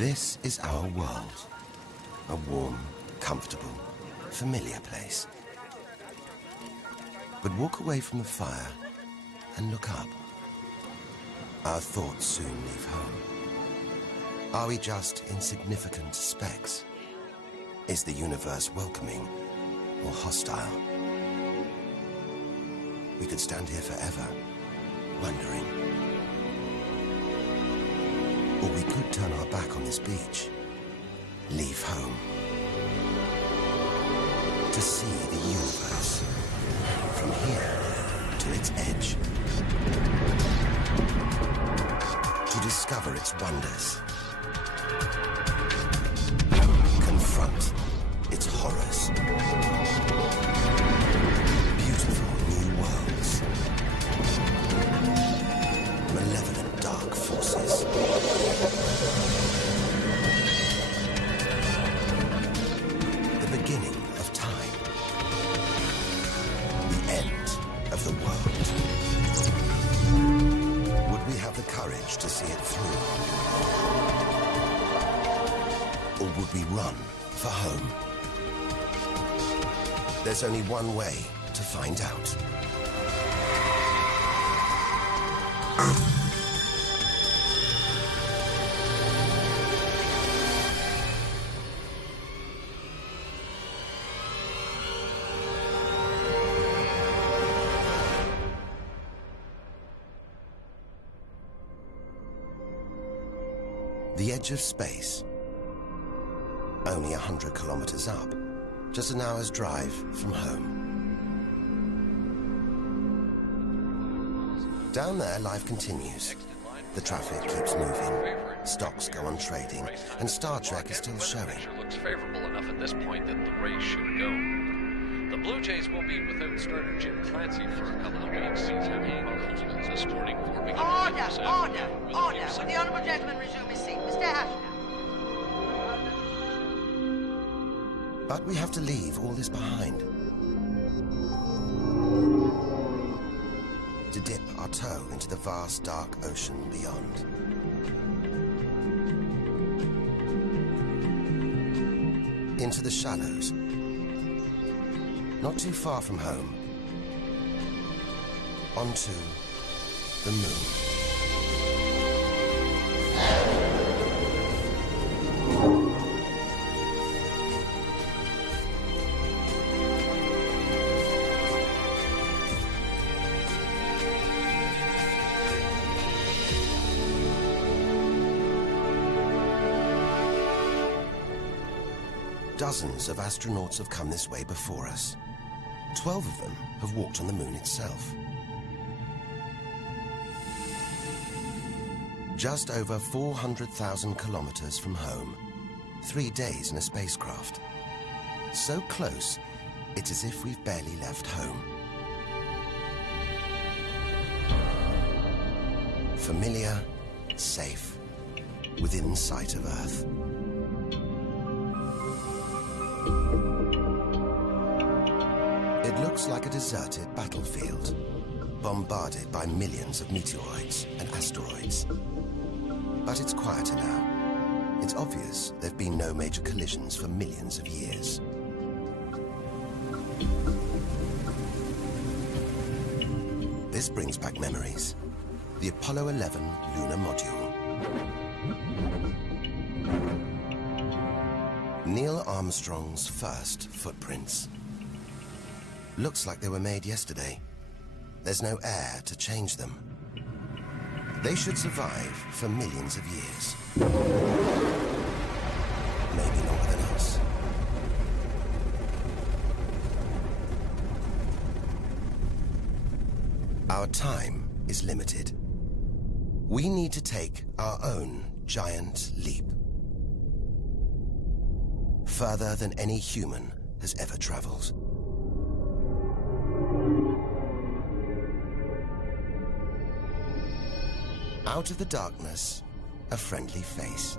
This is our world. A warm, comfortable, familiar place. But walk away from the fire and look up. Our thoughts soon leave home. Are we just insignificant specks? Is the universe welcoming or hostile? We could stand here forever, wondering. Or we could turn our back on this beach, leave home, to see the universe, from here to its edge, to discover its wonders, confront its horrors. Beautiful new worlds, malevolent dark forces. The beginning of time, the end of the world. Would we have the courage to see it through? Or would we run for home? There's only one way to find out. The edge of space. Only 100 kilometers up. Just an hour's drive from home. Down there, life continues. The traffic keeps moving. Stocks go on trading, and Star Trek is still showing. Looks favorable enough at this point that the race should go. The Blue Jays will be without starter Jim Clancy for a couple of weeks. This morning, warming up. Order! Will the honourable gentleman resume his seat? Mr. Ashton. But we have to leave all this behind. To dip our toe into the vast, dark ocean beyond. Into the shallows. Not too far from home. Onto the moon. Dozens of astronauts have come this way before us. 12 of them have walked on the moon itself. Just over 400,000 kilometers from home. 3 days in a spacecraft. So close, it's as if we've barely left home. Familiar, safe, within sight of Earth. It looks like a deserted battlefield, bombarded by millions of meteoroids and asteroids. But it's quieter now. It's obvious there've been no major collisions for millions of years. This brings back memories. The Apollo 11 lunar module. Neil Armstrong's first footprints. Looks like they were made yesterday. There's no air to change them. They should survive for millions of years. Maybe longer than us. Our time is limited. We need to take our own giant leap. Further than any human has ever traveled. Out of the darkness, a friendly face.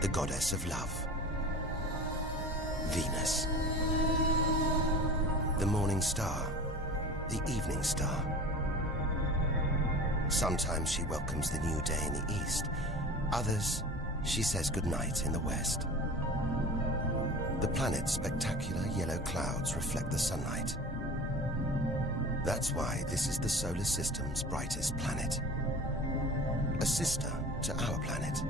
The goddess of love. Venus. The morning star. The evening star. Sometimes she welcomes the new day in the east. Others, she says goodnight in the west. The planet's spectacular yellow clouds reflect the sunlight. That's why this is the solar system's brightest planet. A sister to our planet.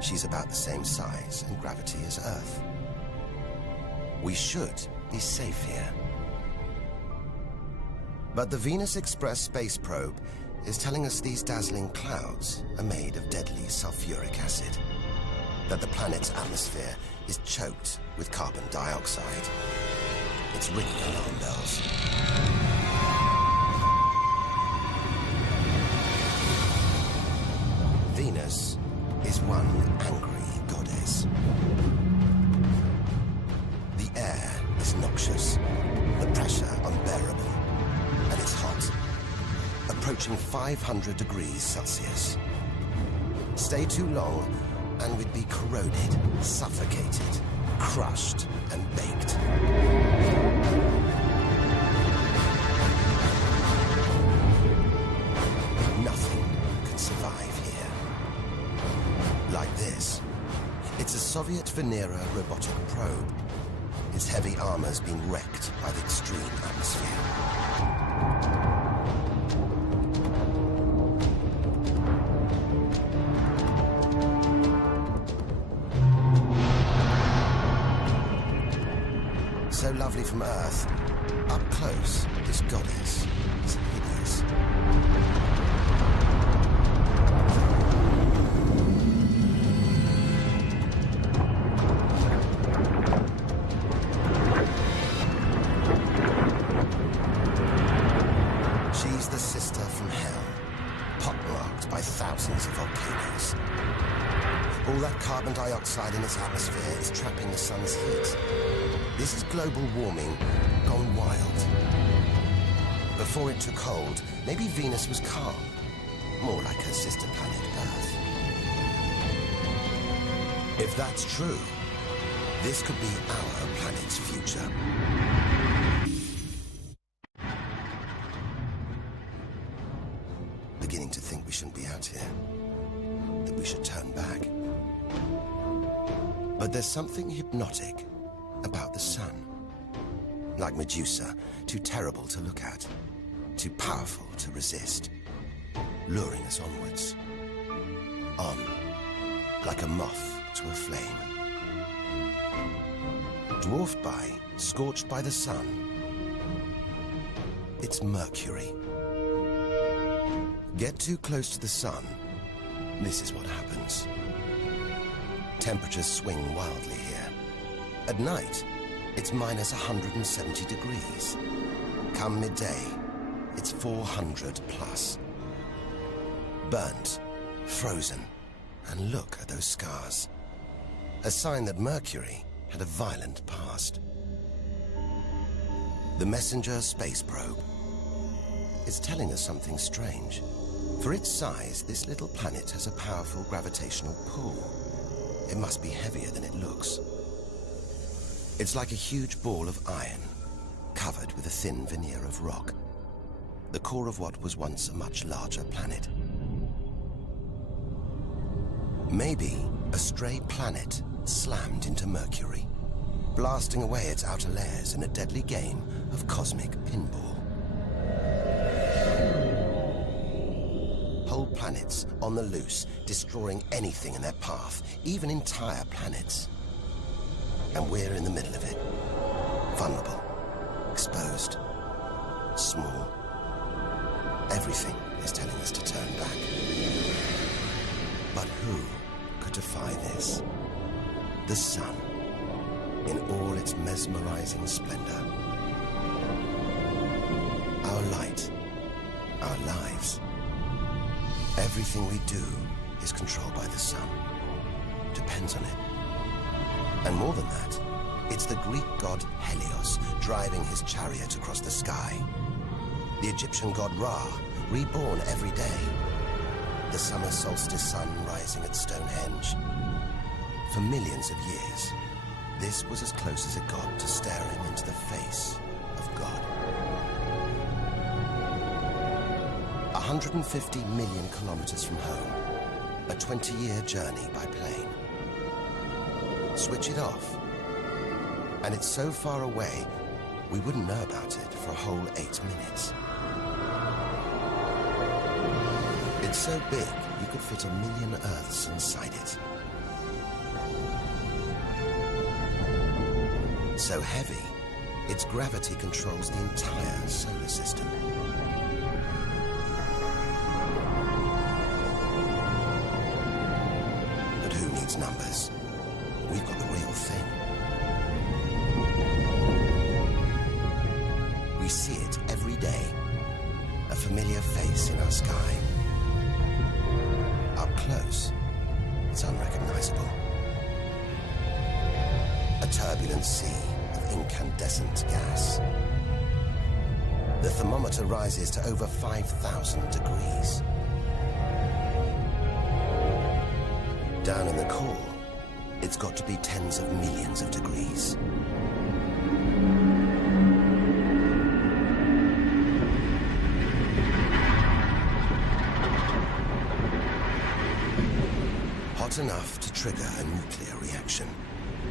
She's about the same size and gravity as Earth. We should be safe here. But the Venus Express space probe is telling us these dazzling clouds are made of deadly sulfuric acid. That the planet's atmosphere is choked with carbon dioxide. It's ringing alarm bells. Venus is one angry goddess. The air is noxious, the pressure unbearable, and it's hot, approaching 500 degrees Celsius. Stay too long, and we'd be corroded, suffocated, crushed, and baked. Nothing can survive here. Like this. It's a Soviet Venera robotic probe. Its heavy armor's been wrecked by the extreme atmosphere. So lovely from Earth, up close, this goddess is hideous. She's the sister from hell, pockmarked by thousands of volcanoes. All that carbon dioxide in its atmosphere is trapping the sun's heat. This is global warming gone wild. Before it took hold, maybe Venus was calm, more like her sister planet Earth. If that's true, this could be our planet's future. Beginning to think we shouldn't be out here, that we should turn back. But there's something hypnotic about the sun. Like Medusa, too terrible to look at, too powerful to resist, luring us onwards. On, like a moth to a flame. Dwarfed by, scorched by the sun, it's Mercury. Get too close to the sun, this is what happens. Temperatures swing wildly here. At night, it's minus 170 degrees. Come midday, it's 400 plus. Burnt, frozen, and look at those scars. A sign that Mercury had a violent past. The Messenger space probe. It's telling us something strange. For its size, this little planet has a powerful gravitational pull. It must be heavier than it looks. It's like a huge ball of iron, covered with a thin veneer of rock. The core of what was once a much larger planet. Maybe a stray planet slammed into Mercury, blasting away its outer layers in a deadly game of cosmic pinball. Whole planets on the loose, destroying anything in their path, even entire planets. And we're in the middle of it. Vulnerable, exposed, small. Everything is telling us to turn back. But who could defy this? The sun, in all its mesmerizing splendor. Our light, our lives. Everything we do is controlled by the sun. Depends on it. And more than that, it's the Greek god Helios driving his chariot across the sky. The Egyptian god Ra, reborn every day. The summer solstice sun rising at Stonehenge. For millions of years, this was as close as it got to staring into the face of God. 150 million kilometers from home, a 20-year journey by plane. Switch it off, and it's so far away, we wouldn't know about it for a whole 8 minutes. It's so big, you could fit 1 million Earths inside it. So heavy, its gravity controls the entire solar system. But who needs numbers? We've got the real thing. We see it every day, a familiar face in our sky. Up close, it's unrecognizable. A turbulent sea of incandescent gas. The thermometer rises to over 5,000 degrees. Down in the core, it's got to be tens of millions of degrees. Hot enough to trigger a nuclear reaction,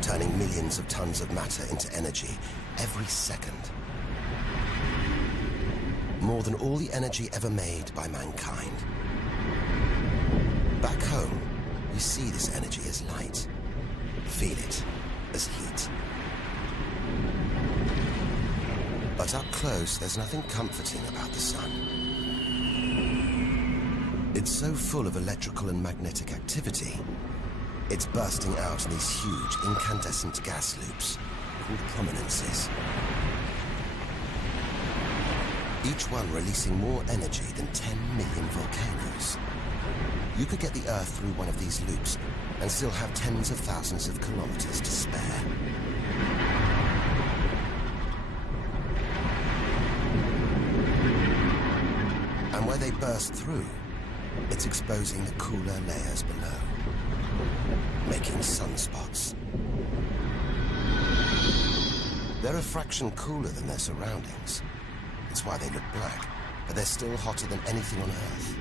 turning millions of tons of matter into energy every second. More than all the energy ever made by mankind. Back home, we see this energy as light, feel it as heat. But up close, there's nothing comforting about the sun. It's so full of electrical and magnetic activity, it's bursting out in these huge incandescent gas loops called prominences. Each one releasing more energy than 10 million volcanoes. You could get the Earth through one of these loops and still have tens of thousands of kilometers to spare. And where they burst through, it's exposing the cooler layers below, making sunspots. They're a fraction cooler than their surroundings. It's why they look black, but they're still hotter than anything on Earth.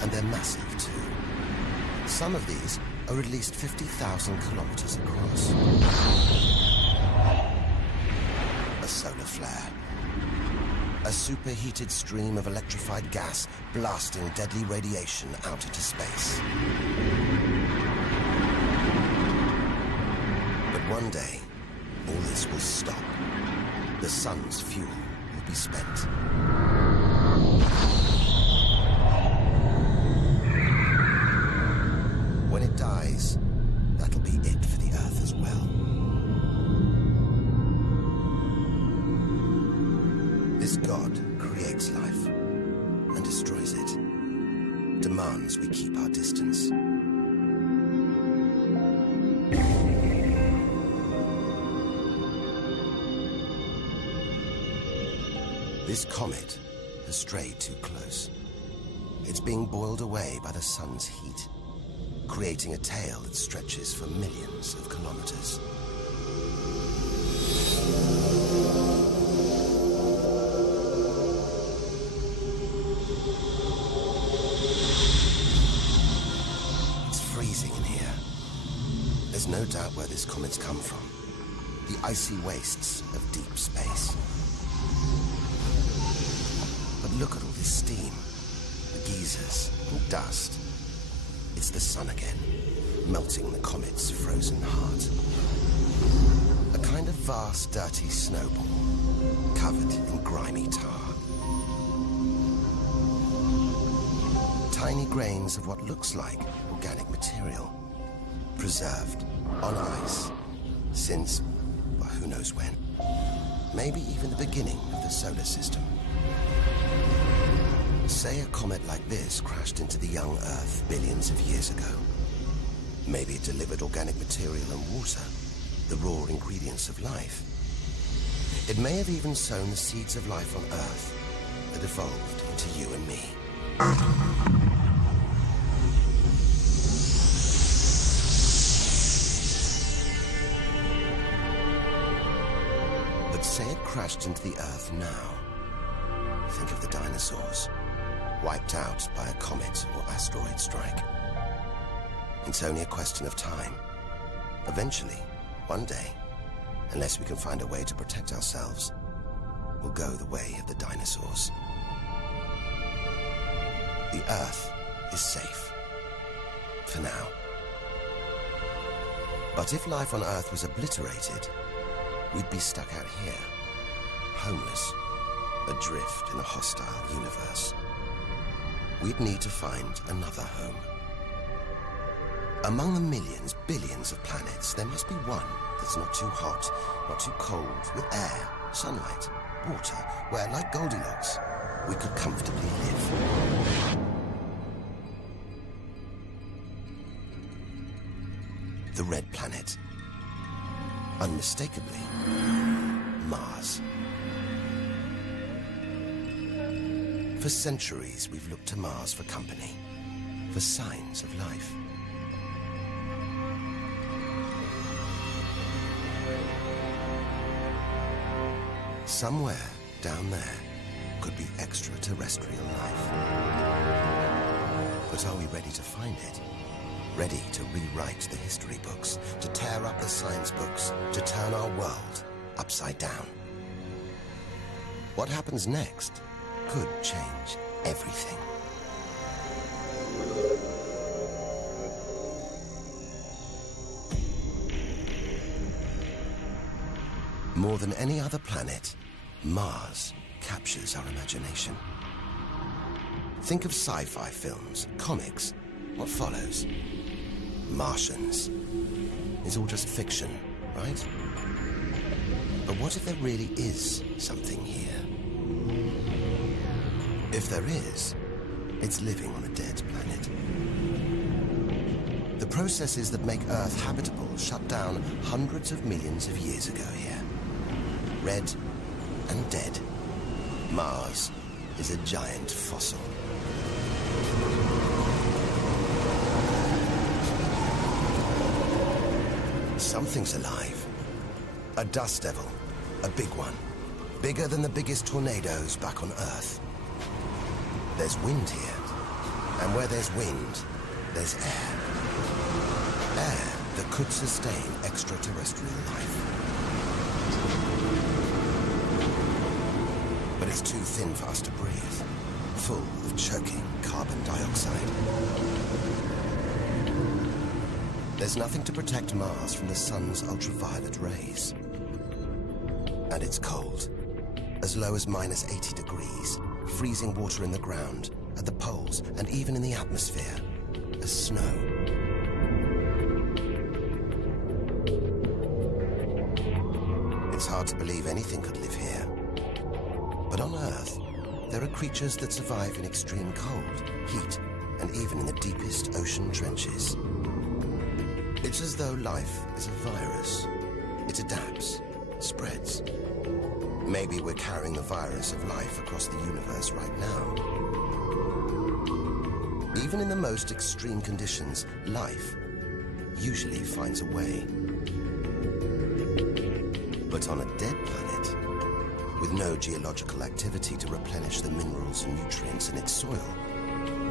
And they're massive, too. Some of these are at least 50,000 kilometers across. A solar flare. A superheated stream of electrified gas blasting deadly radiation out into space. But one day, all this will stop. The sun's fuel will be spent. When it dies, that'll be it for the Earth as well. This God creates life and destroys it, demands we keep our distance. This comet has strayed too close. It's being boiled away by the sun's heat, creating a tail that stretches for millions of kilometers. It's freezing in here. There's no doubt where this comet's come from. The icy wastes of deep space. But look at all this steam, the geysers and dust. It's the sun again, melting the comet's frozen heart. A kind of vast, dirty snowball, covered in grimy tar. Tiny grains of what looks like organic material, preserved on ice since, well, who knows when. Maybe even the beginning of the solar system. Say a comet like this crashed into the young Earth billions of years ago. Maybe it delivered organic material and water, the raw ingredients of life. It may have even sown the seeds of life on Earth that evolved into you and me. But say it crashed into the Earth now. Think of the dinosaurs, wiped out by a comet or asteroid strike. It's only a question of time. Eventually, one day, unless we can find a way to protect ourselves, we'll go the way of the dinosaurs. The Earth is safe. For now. But if life on Earth was obliterated, we'd be stuck out here, homeless, adrift in a hostile universe. We'd need to find another home. Among the millions, billions of planets, there must be one that's not too hot, not too cold, with air, sunlight, water, where, like Goldilocks, we could comfortably live. The red planet. Unmistakably, Mars. For centuries, we've looked to Mars for company, for signs of life. Somewhere down there could be extraterrestrial life. But are we ready to find it? Ready to rewrite the history books, to tear up the science books, to turn our world upside down? What happens next could change everything. More than any other planet, Mars captures our imagination. Think of sci-fi films, comics. What follows? Martians. It's all just fiction, right? But what if there really is something here? If there is, it's living on a dead planet. The processes that make Earth habitable shut down hundreds of millions of years ago here. Red and dead. Mars is a giant fossil. Something's alive. A dust devil. A big one. Bigger than the biggest tornadoes back on Earth. There's wind here. And where there's wind, there's air. Air that could sustain extraterrestrial life. But it's too thin for us to breathe. Full of choking carbon dioxide. There's nothing to protect Mars from the sun's ultraviolet rays. And it's cold. As low as -80 degrees. Freezing water in the ground, at the poles, and even in the atmosphere. As snow. It's hard to believe anything could live here. But on Earth, there are creatures that survive in extreme cold, heat, and even in the deepest ocean trenches. It's as though life is a virus. It adapts, spreads. Maybe we're carrying the virus of life across the universe right now. Even in the most extreme conditions, life usually finds a way. But on a dead planet, with no geological activity to replenish the minerals and nutrients in its soil,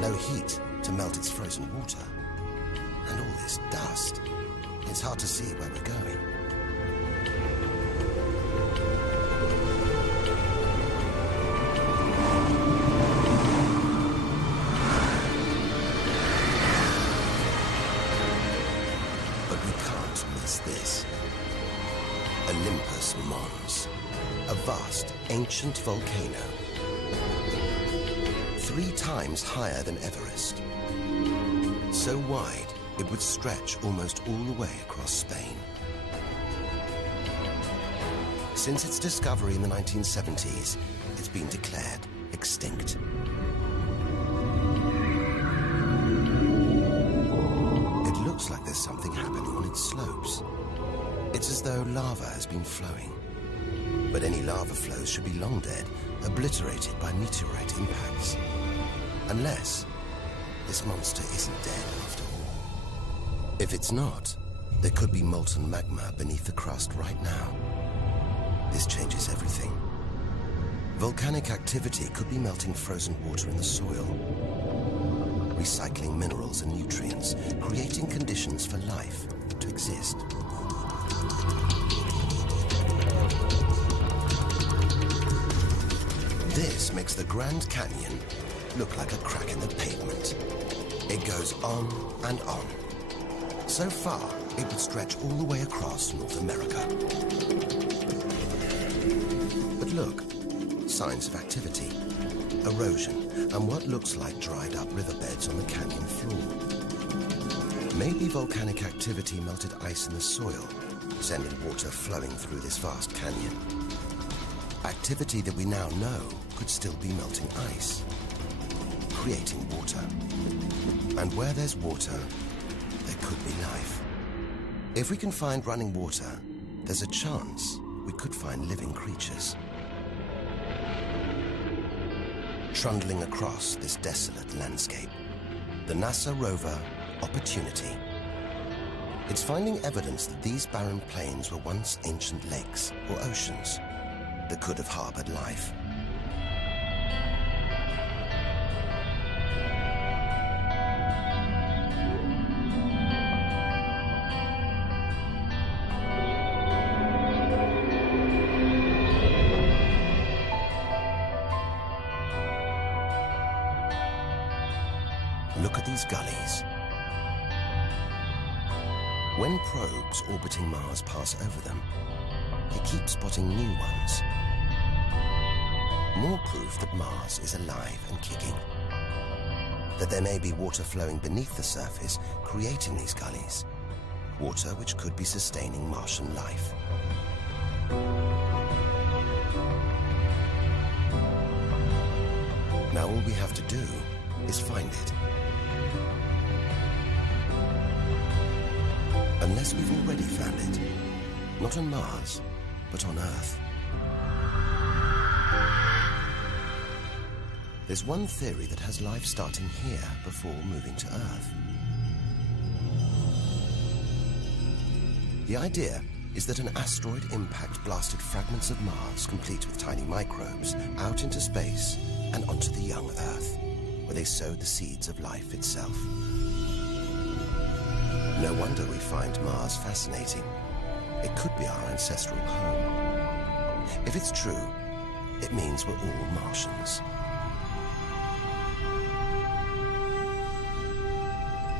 no heat to melt its frozen water, and all this dust, it's hard to see where we're going. But we can't miss this. Olympus Mons, a vast, ancient volcano. 3 times higher than Everest. So wide, it would stretch almost all the way across Spain. Since its discovery in the 1970s, it's been declared extinct. It looks like there's something happening on its slopes. It's as though lava has been flowing. But any lava flows should be long dead, obliterated by meteorite impacts. Unless this monster isn't dead after all. If it's not, there could be molten magma beneath the crust right now. This changes everything. Volcanic activity could be melting frozen water in the soil. recycling minerals and nutrients, creating conditions for life to exist. This makes the Grand Canyon look like a crack in the pavement. It goes on and on. So far, it would stretch all the way across North America. But look, signs of activity, erosion, and what looks like dried up riverbeds on the canyon floor. Maybe volcanic activity melted ice in the soil, sending water flowing through this vast canyon. Activity that we now know could still be melting ice, creating water. And where there's water, there could be life. If we can find running water, there's a chance we could find living creatures. Trundling across this desolate landscape, the NASA rover Opportunity. It's finding evidence that these barren plains were once ancient lakes or oceans that could have harbored life. Look at these gullies. When probes orbiting Mars pass over them, they keep spotting new ones. More proof that Mars is alive and kicking. That there may be water flowing beneath the surface, creating these gullies. Water which could be sustaining Martian life. Now all we have to do is find it. Unless we've already found it. Not on Mars, but on Earth. There's one theory that has life starting here before moving to Earth. The idea is that an asteroid impact blasted fragments of Mars, complete with tiny microbes, out into space and onto the young Earth, where they sowed the seeds of life itself. No wonder we find Mars fascinating. It could be our ancestral home. If it's true, it means we're all Martians.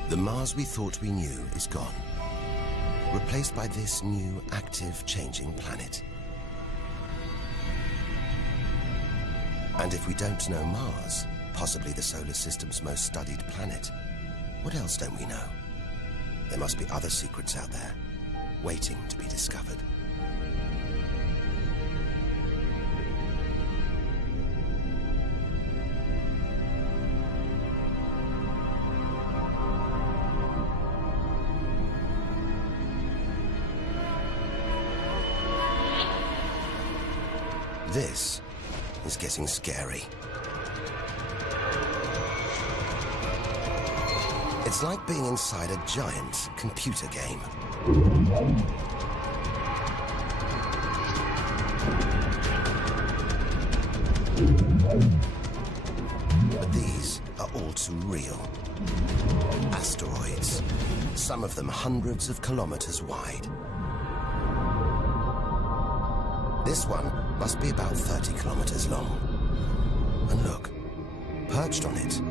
The Mars we thought we knew is gone, replaced by this new, active, changing planet. And if we don't know Mars, possibly the solar system's most studied planet, what else don't we know? There must be other secrets out there, waiting to be discovered. This is getting scary. It's like being inside a giant computer game. But these are all too real. Asteroids, some of them hundreds of kilometers wide. This one must be about 30 kilometers long. And look, perched on it,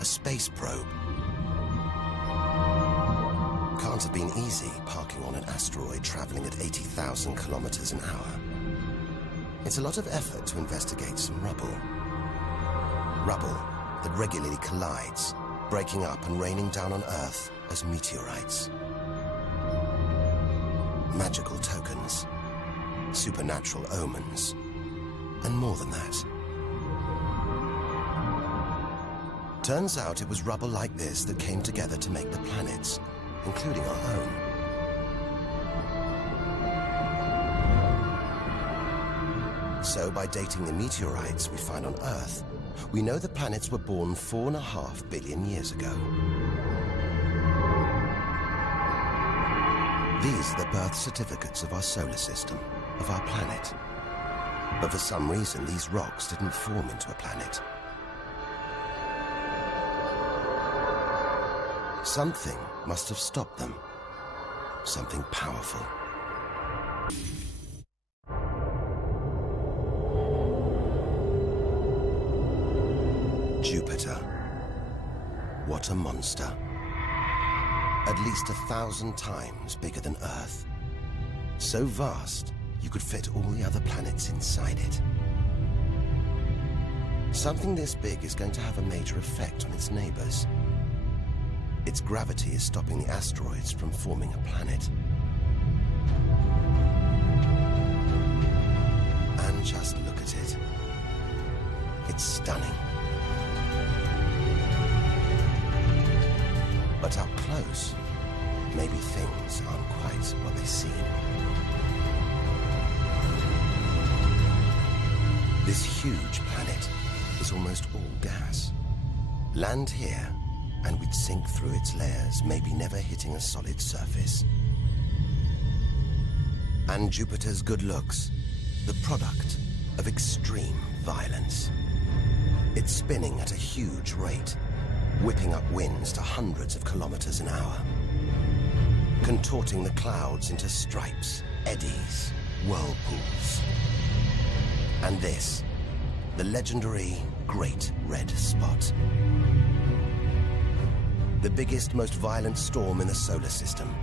a space probe. Can't have been easy parking on an asteroid traveling at 80,000 kilometers an hour. It's a lot of effort to investigate some rubble. Rubble that regularly collides, breaking up and raining down on Earth as meteorites. Magical tokens, supernatural omens, and more than that. Turns out it was rubble like this that came together to make the planets, including our own. So by dating the meteorites we find on Earth, we know the planets were born 4.5 billion years ago. These are the birth certificates of our solar system, of our planet. But for some reason, these rocks didn't form into a planet. Something must have stopped them. Something powerful. Jupiter. What a monster. At least 1,000 times bigger than Earth. So vast, you could fit all the other planets inside it. Something this big is going to have a major effect on its neighbors. Its gravity is stopping the asteroids from forming a planet. And just look at it. It's stunning. But up close, maybe things aren't quite what they seem. This huge planet is almost all gas. Land here, and we'd sink through its layers, maybe never hitting a solid surface. And Jupiter's good looks, the product of extreme violence. It's spinning at a huge rate, whipping up winds to hundreds of kilometers an hour, contorting the clouds into stripes, eddies, whirlpools. And this, the legendary Great Red Spot. The biggest, most violent storm in the solar system.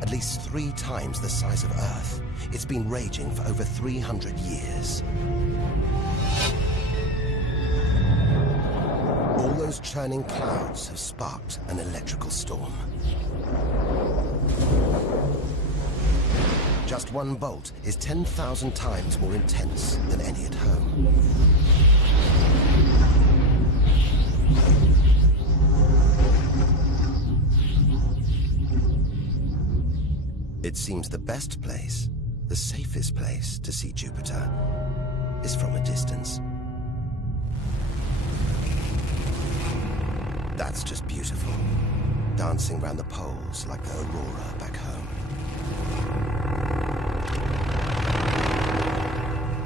At least 3 times the size of Earth. It's been raging for over 300 years. All those churning clouds have sparked an electrical storm. Just one bolt is 10,000 times more intense than any at home. It seems the best place, the safest place to see Jupiter, is from a distance. That's just beautiful, dancing round the poles like the aurora back home.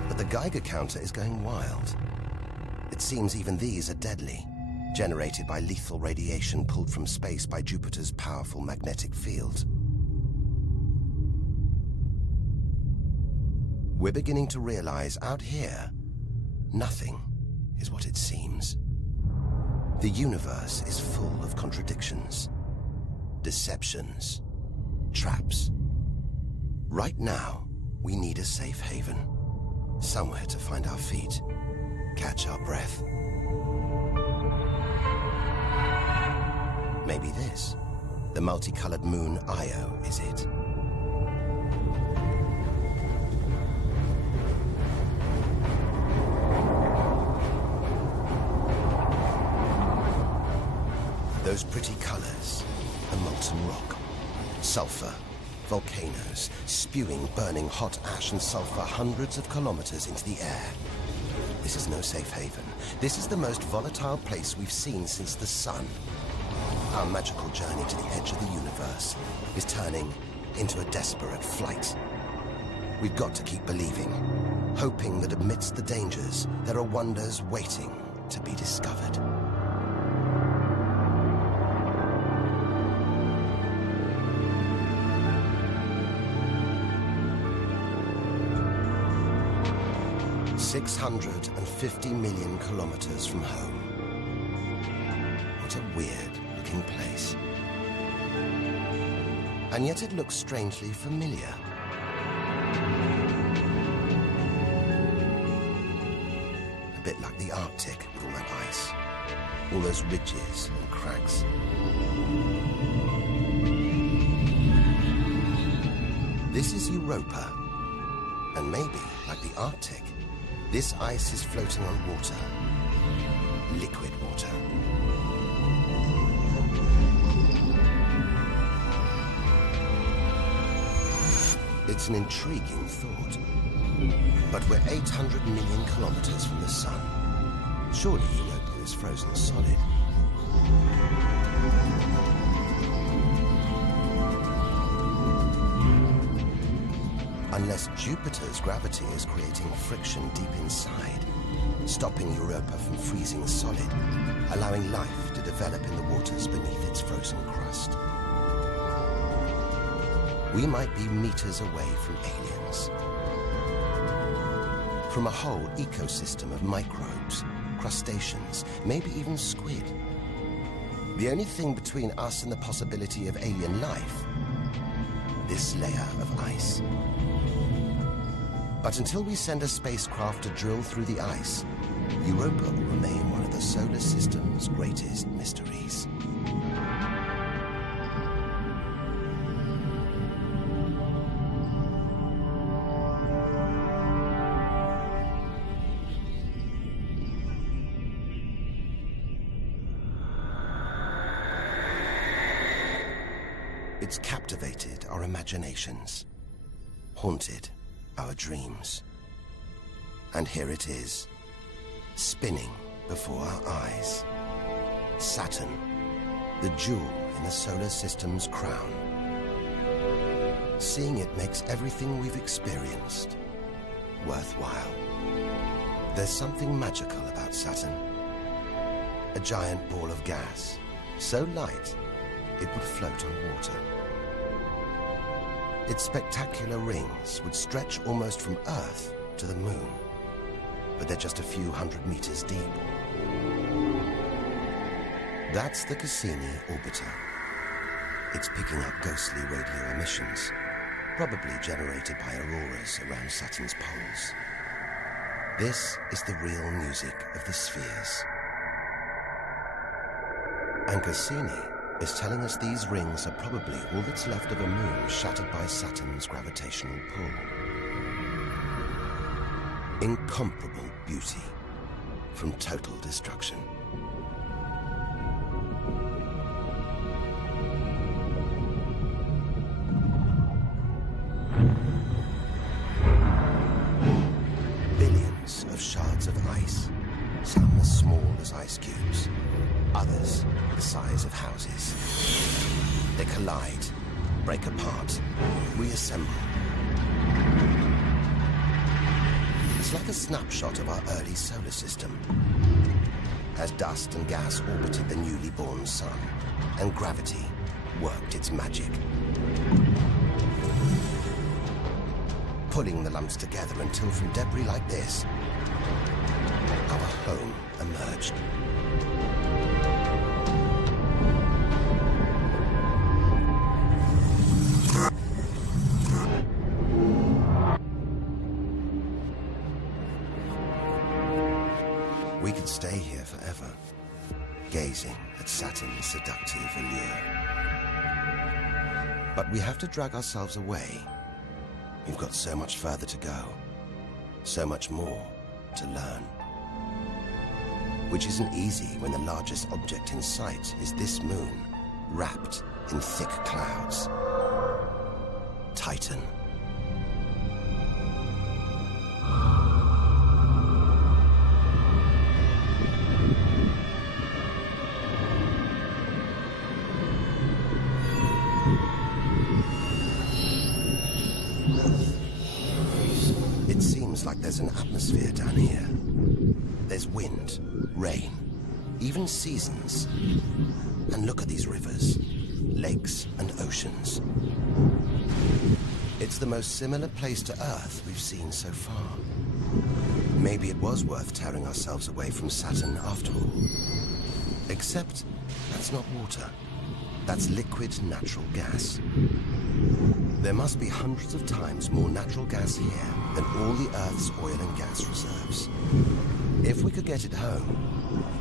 But the Geiger counter is going wild. It seems even these are deadly, generated by lethal radiation pulled from space by Jupiter's powerful magnetic field. We're beginning to realize out here, nothing is what it seems. The universe is full of contradictions, deceptions, traps. Right now, we need a safe haven, somewhere to find our feet, catch our breath. Maybe this, the multicolored moon Io, is it? Those pretty colors, the molten rock, sulfur, volcanoes, spewing burning hot ash and sulfur hundreds of kilometers into the air. This is no safe haven. This is the most volatile place we've seen since the sun. Our magical journey to the edge of the universe is turning into a desperate flight. We've got to keep believing, hoping that amidst the dangers, there are wonders waiting to be discovered. $650 million kilometers from home. What a weird-looking place. And yet it looks strangely familiar. A bit like the Arctic with all that ice. All those ridges and cracks. This is Europa. And maybe, like the Arctic, this ice is floating on water. Liquid water. It's an intriguing thought. But we're 800 million kilometers from the sun. Surely Europa is frozen solid. Unless Jupiter's gravity is creating friction deep inside, stopping Europa from freezing solid, allowing life to develop in the waters beneath its frozen crust. We might be meters away from aliens. From a whole ecosystem of microbes, crustaceans, maybe even squid. The only thing between us and the possibility of alien life, this layer of ice. But until we send a spacecraft to drill through the ice, Europa will remain one of the solar system's greatest mysteries. It's captivated our imaginations, haunted our dreams. And here it is, spinning before our eyes. Saturn, the jewel in the solar system's crown. Seeing it makes everything we've experienced worthwhile. There's something magical about Saturn. A giant ball of gas, so light it would float on water. Its spectacular rings would stretch almost from Earth to the Moon, but they're just a few hundred meters deep. That's the Cassini orbiter. It's picking up ghostly radio emissions, probably generated by auroras around Saturn's poles. This is the real music of the spheres. And Cassini is telling us these rings are probably all that's left of a moon shattered by Saturn's gravitational pull. Incomparable beauty from total destruction. Billions of shards of ice, some as small as ice cubes, others the size of houses. They collide, break apart, reassemble. It's like a snapshot of our early solar system, as dust and gas orbited the newly born sun, and gravity worked its magic, pulling the lumps together until from debris like this, our home emerged. We could stay here forever, gazing at Saturn's seductive allure. But we have to drag ourselves away. We've got so much further to go, so much more to learn. Which isn't easy when the largest object in sight is this moon, wrapped in thick clouds. Titan. It seems like there's an atmosphere down here. There's wind, rain, even seasons. And look at these rivers, lakes and oceans. It's the most similar place to Earth we've seen so far. Maybe it was worth tearing ourselves away from Saturn after all. Except that's not water. That's liquid natural gas. There must be hundreds of times more natural gas here than all the Earth's oil and gas reserves. If we could get it home,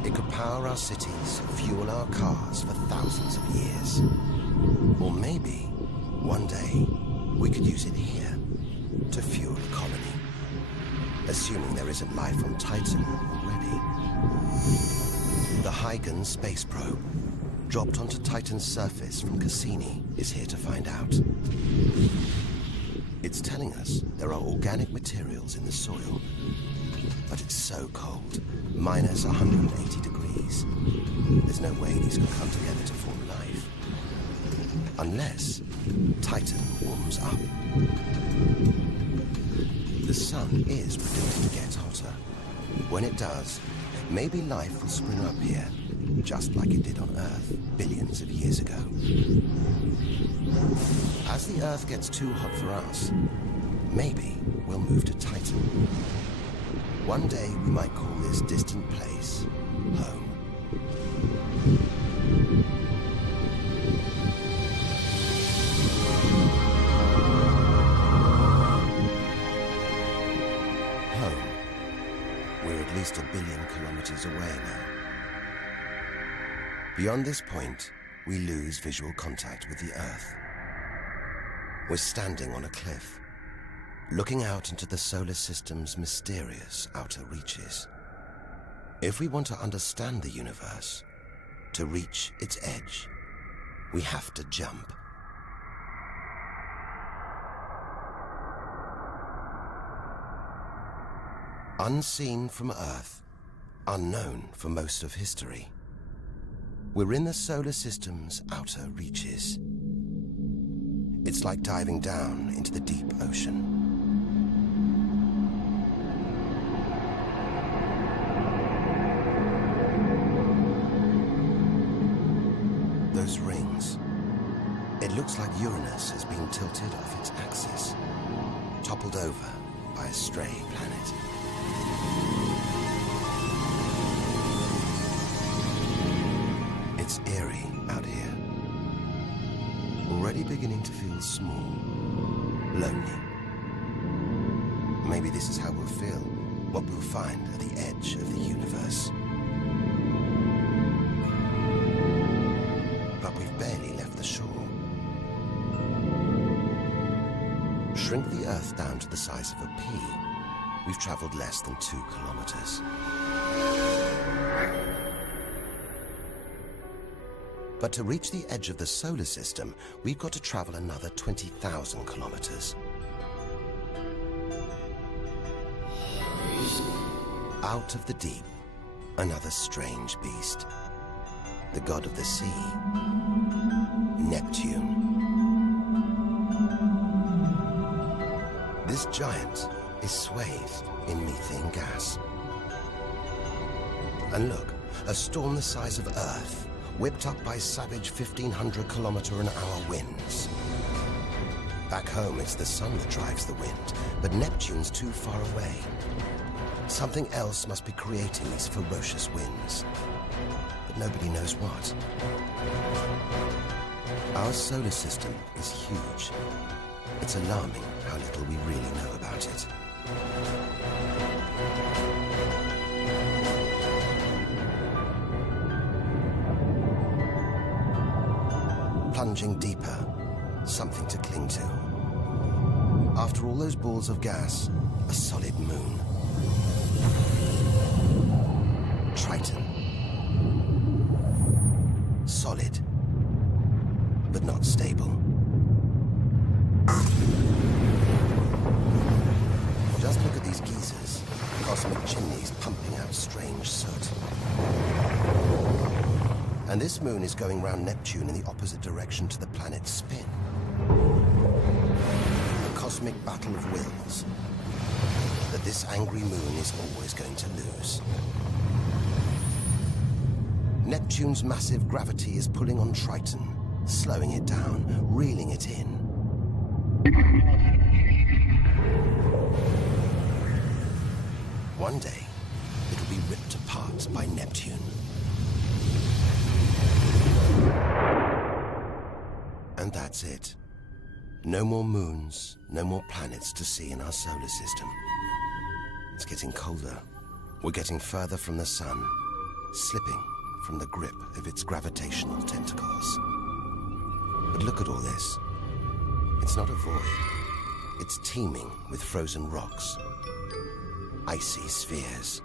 it could power our cities, fuel our cars for thousands of years. Or maybe, one day, we could use it here to fuel a colony. Assuming there isn't life on Titan already. The Huygens space probe, dropped onto Titan's surface from Cassini, is here to find out. It's telling us there are organic materials in the soil, but it's so cold, minus 180 degrees. There's no way these could come together to form life. Unless Titan warms up. The sun is predicted to get hotter. When it does, maybe life will spring up here, just like it did on Earth billions of years ago. As the Earth gets too hot for us, maybe we'll move to Titan. One day we might call this distant place home. We're at least 1 billion kilometers away now. Beyond this point, we lose visual contact with the Earth. We're standing on a cliff, looking out into the solar system's mysterious outer reaches. If we want to understand the universe, to reach its edge, we have to jump. Unseen from Earth, unknown for most of history, we're in the solar system's outer reaches. It's like diving down into the deep ocean. Those rings, it looks like Uranus has been tilted off its axis, toppled over by a stray planet. It's eerie out here. Already beginning to feel small, lonely. Maybe this is how we'll feel, what we'll find at the edge of the universe. But we've barely left the shore. Shrink the Earth down to the size of a pea. We've traveled less than 2 kilometers. But to reach the edge of the solar system, we've got to travel another 20,000 kilometers. Out of the deep, another strange beast. The god of the sea, Neptune. This giant is swathed in methane gas. And look, a storm the size of Earth, whipped up by savage 1,500-kilometer-an-hour winds. Back home, it's the sun that drives the wind, but Neptune's too far away. Something else must be creating these ferocious winds, but nobody knows what. Our solar system is huge. It's alarming how little we really know about it. Plunging deeper, something to cling to. After all those balls of gas, a solid moon. Triton. Solid, but not stable. Just look at these geysers, cosmic chimneys pumping out strange soot. And this moon is going round Neptune in the opposite direction to the planet's spin. A cosmic battle of wills that this angry moon is always going to lose. Neptune's massive gravity is pulling on Triton, slowing it down, reeling it in. One day, it'll be ripped apart by Neptune. And that's it. No more moons, no more planets to see in our solar system. It's getting colder. We're getting further from the sun, slipping from the grip of its gravitational tentacles. But look at all this. It's not a void. It's teeming with frozen rocks, icy spheres,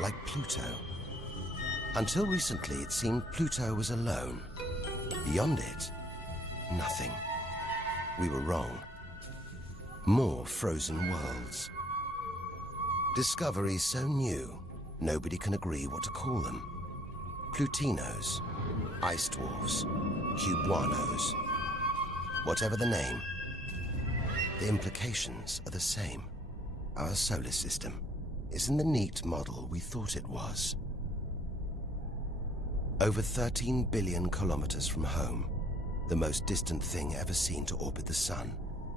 like Pluto. Until recently, it seemed Pluto was alone. Beyond it, nothing. We were wrong. More frozen worlds. Discoveries so new, nobody can agree what to call them. Plutinos, ice dwarfs, cubanos. Whatever the name, the implications are the same. Our solar system isn't the neat model we thought it was. Over 13 billion kilometers from home, the most distant thing ever seen to orbit the Sun,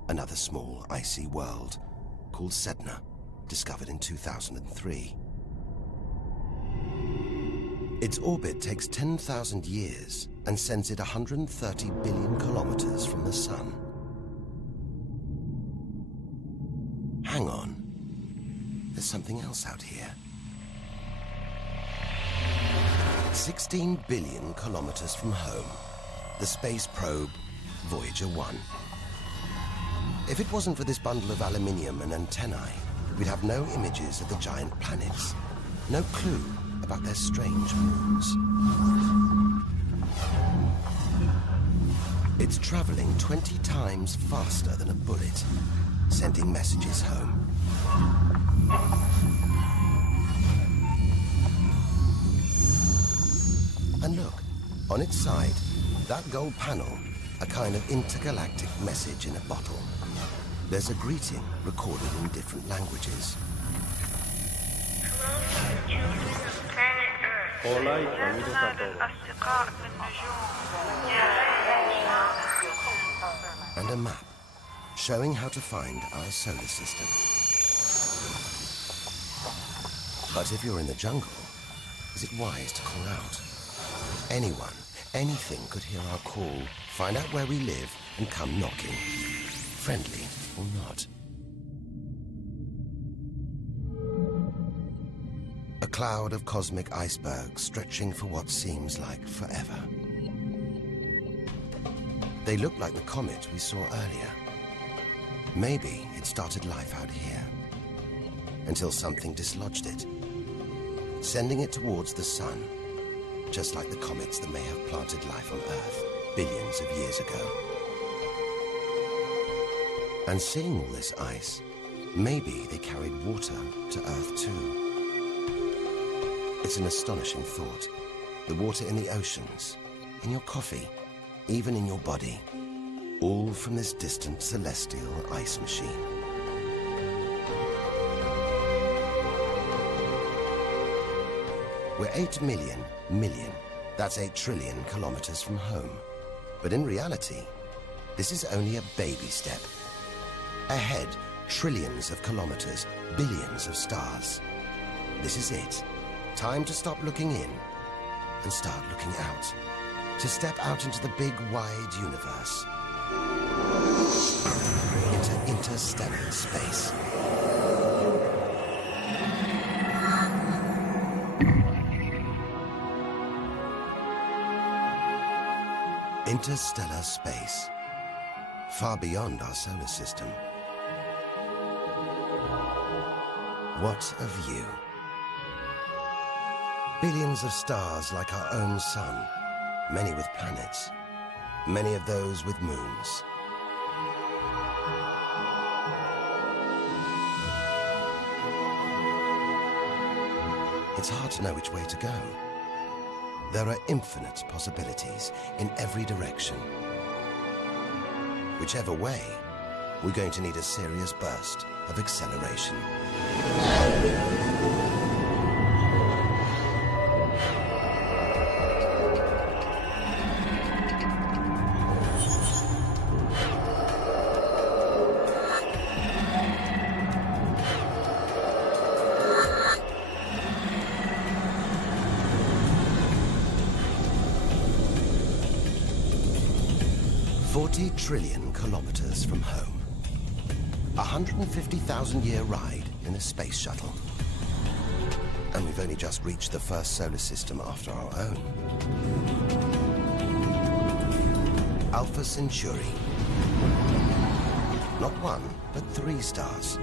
another small, icy world called Sedna, discovered in 2003. Its orbit takes 10,000 years and sends it 130 billion kilometers from the Sun. Hang on. There's something else out here. 16 billion kilometers from home, the space probe Voyager 1. If it wasn't for this bundle of aluminium and antennae, we'd have no images of the giant planets, no clue about their strange moons. It's traveling 20 times faster than a bullet, sending messages home. And look, on its side, that gold panel, a kind of intergalactic message in a bottle. There's a greeting recorded in different languages. Hola y saludos a todos. And a map showing how to find our solar system. But if you're in the jungle, is it wise to call out? Anyone, anything could hear our call, find out where we live, and come knocking. Friendly or not. A cloud of cosmic icebergs stretching for what seems like forever. They look like the comet we saw earlier. Maybe it started life out here, until something dislodged it, sending it towards the Sun, just like the comets that may have planted life on Earth billions of years ago. And seeing all this ice, maybe they carried water to Earth too. It's an astonishing thought. The water in the oceans, in your coffee, even in your body, all from this distant celestial ice machine. We're 8 million, that's 8 trillion kilometers from home. But in reality, this is only a baby step. Ahead, trillions of kilometers, billions of stars. This is it. Time to stop looking in and start looking out. To step out into the big, wide universe. Into interstellar space. Interstellar space. Far beyond our solar system. What a view. Billions of stars like our own sun, many with planets, many of those with moons. It's hard to know which way to go. There are infinite possibilities in every direction. Whichever way, we're going to need a serious burst of acceleration. 40 trillion kilometers from home. 150,000-year ride in a space shuttle. And we've only just reached the first solar system after our own. Alpha Centauri. Not one, but 3 stars.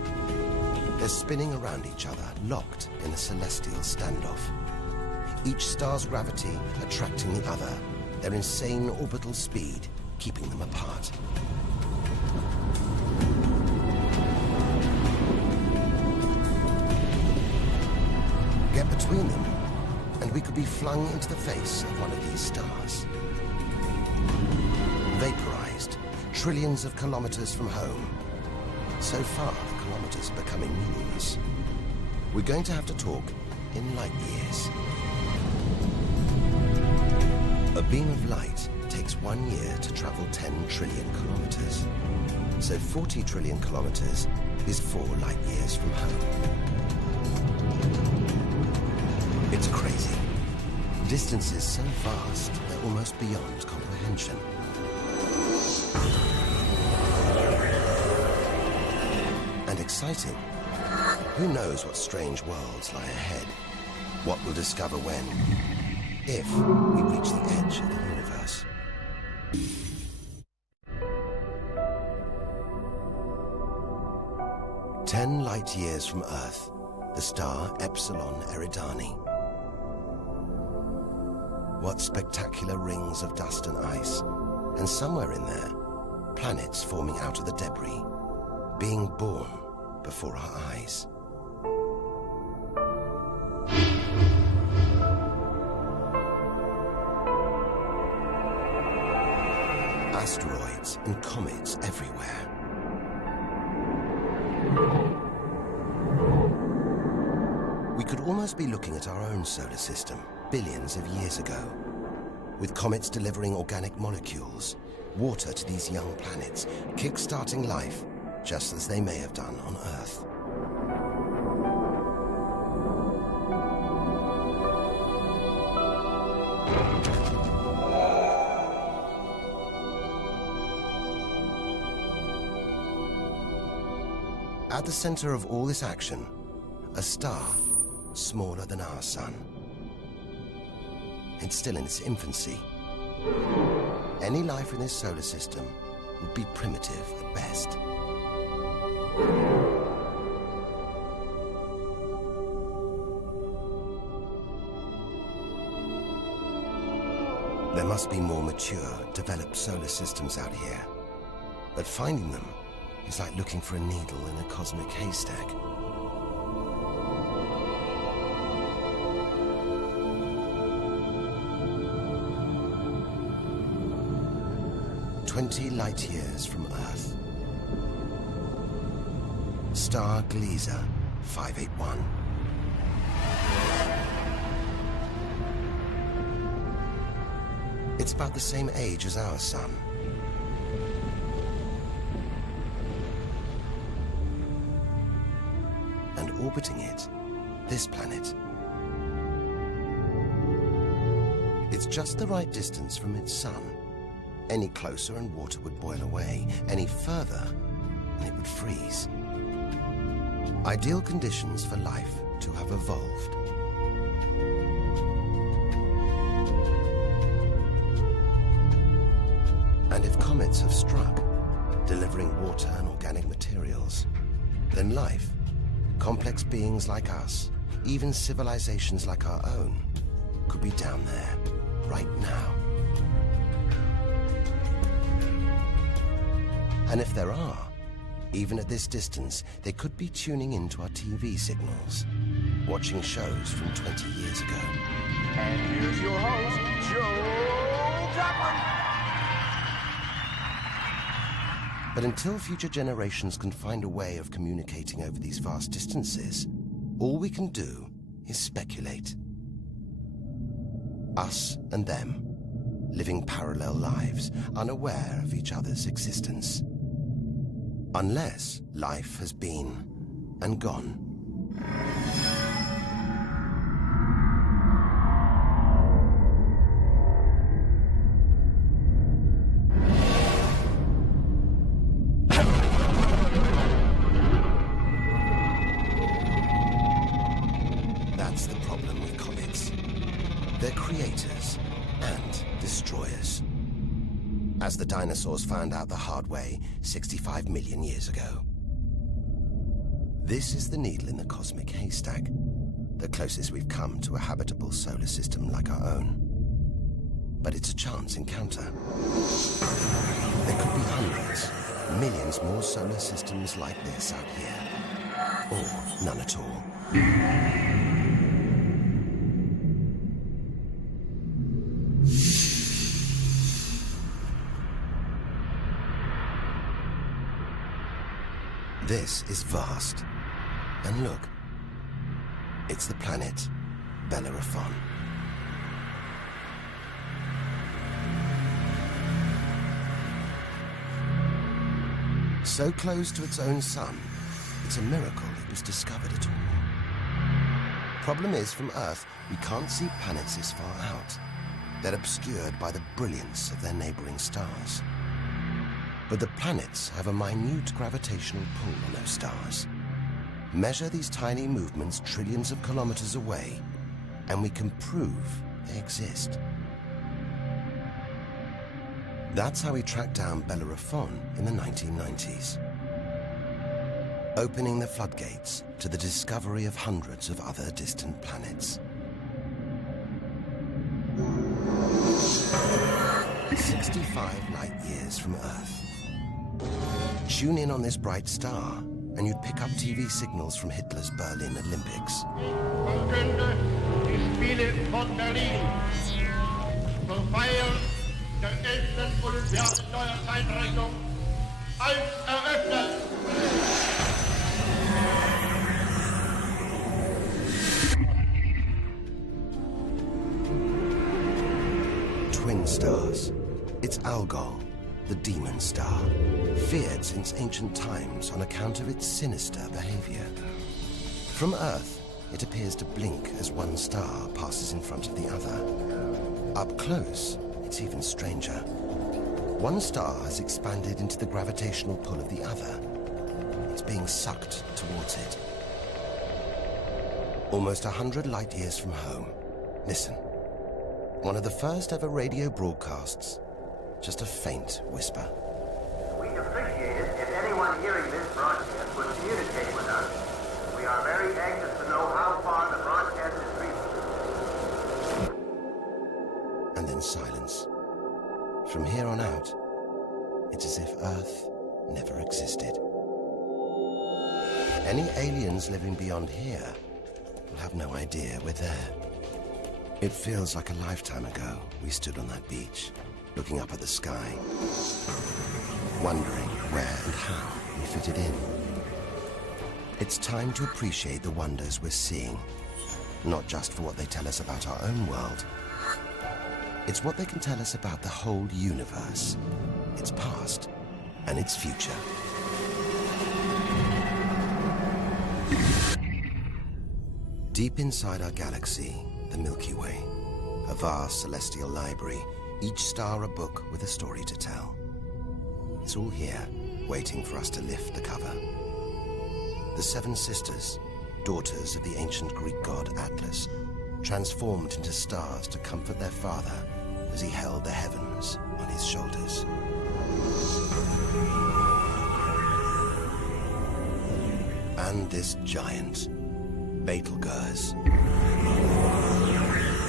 They're spinning around each other, locked in a celestial standoff. Each star's gravity attracting the other, their insane orbital speed keeping them apart. Get between them, and we could be flung into the face of one of these stars. Vaporized, trillions of kilometers from home. So far, the kilometers are becoming meaningless. We're going to have to talk in light years. beam of light takes 1 year to travel 10 trillion kilometers. So 40 trillion kilometers is 4 light years from home. It's crazy. Distances so vast, they're almost beyond comprehension. And exciting. Who knows what strange worlds lie ahead? What we'll discover when, if we reach the edge of the universe. "10 light years from Earth, the star Epsilon Eridani. What spectacular rings of dust and ice, and somewhere in there, planets forming out of the debris, being born before our eyes. Asteroids and comets everywhere. We could almost be looking at our own solar system, billions of years ago, with comets delivering organic molecules, water to these young planets, kick-starting life, just as they may have done on Earth. At the center of all this action, a star smaller than our sun. It's still in its infancy. Any life in this solar system would be primitive at best. There must be more mature, developed solar systems out here. But finding them is like looking for a needle in a cosmic haystack. "20 light years from Earth. Star Gliese 581. It's about the same age as our sun. And orbiting it, this planet. It's just the right distance from its sun. Any closer and water would boil away. Any further, and it would freeze. Ideal conditions for life to have evolved. And if comets have struck, delivering water and organic materials, then life, complex beings like us, even civilizations like our own, could be down there, right now. And if there are, even at this distance, they could be tuning into our TV signals, watching shows from 20 years ago. And here's your host, Joe Jackman. But until future generations can find a way of communicating over these vast distances, all we can do is speculate. Us and them, living parallel lives, unaware of each other's existence. Unless life has been and gone. That's the problem with comets. They're creators and destroyers. As the dinosaurs found out the hard way 65 million years ago. This is the needle in the cosmic haystack, the closest we've come to a habitable solar system like our own. But it's a chance encounter. There could be hundreds, millions more solar systems like this out here. Or none at all. This is vast. And look, it's the planet Bellerophon. So close to its own sun, it's a miracle it was discovered at all. Problem is, from Earth, we can't see planets this far out. They're obscured by the brilliance of their neighboring stars. But the planets have a minute gravitational pull on those stars. Measure these tiny movements trillions of kilometers away, and we can prove they exist. That's how we tracked down Bellerophon in the 1990s, opening the floodgates to the discovery of hundreds of other distant planets. 65 light years from Earth. Tune in on this bright star, and you'd pick up TV signals from Hitler's Berlin Olympics. Verkünde die Spiele von Berlin zur Feier der 11. Olympiade neuer Zeitrechnung als eröffnet. Twin stars. It's Algol, the demon star, feared since ancient times on account of its sinister behavior. From Earth, it appears to blink as one star passes in front of the other. Up close, it's even stranger. One star has expanded into the gravitational pull of the other. It's being sucked towards it. Almost 100 light years from home. Listen. One of the first ever radio broadcasts. Just a faint whisper. We'd appreciate it if anyone hearing this broadcast would communicate with us. We are very anxious to know how far the broadcast is reaching. And then silence. From here on out, it's as if Earth never existed. Any aliens living beyond here will have no idea we're there. It feels like a lifetime ago we stood on that beach, looking up at the sky, wondering where and how we fitted in. It's time to appreciate the wonders we're seeing, not just for what they tell us about our own world. It's what they can tell us about the whole universe, its past and its future. Deep inside our galaxy, the Milky Way, a vast celestial library, each star a book with a story to tell. It's all here, waiting for us to lift the cover. The Seven Sisters, daughters of the ancient Greek god Atlas, transformed into stars to comfort their father as he held the heavens on his shoulders. And this giant, Betelgeuse.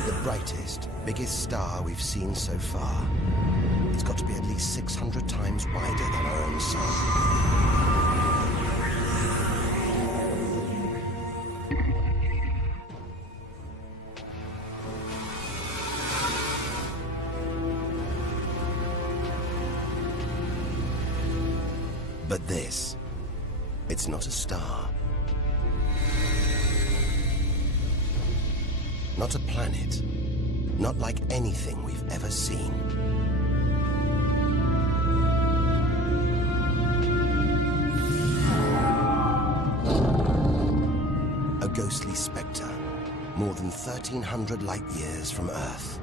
The brightest, biggest star we've seen so far. It's got to be at least 600 times wider than our own sun. But this, it's not a star. Not a planet. Not like anything we've ever seen. A ghostly spectre, more than 1,300 light years from Earth.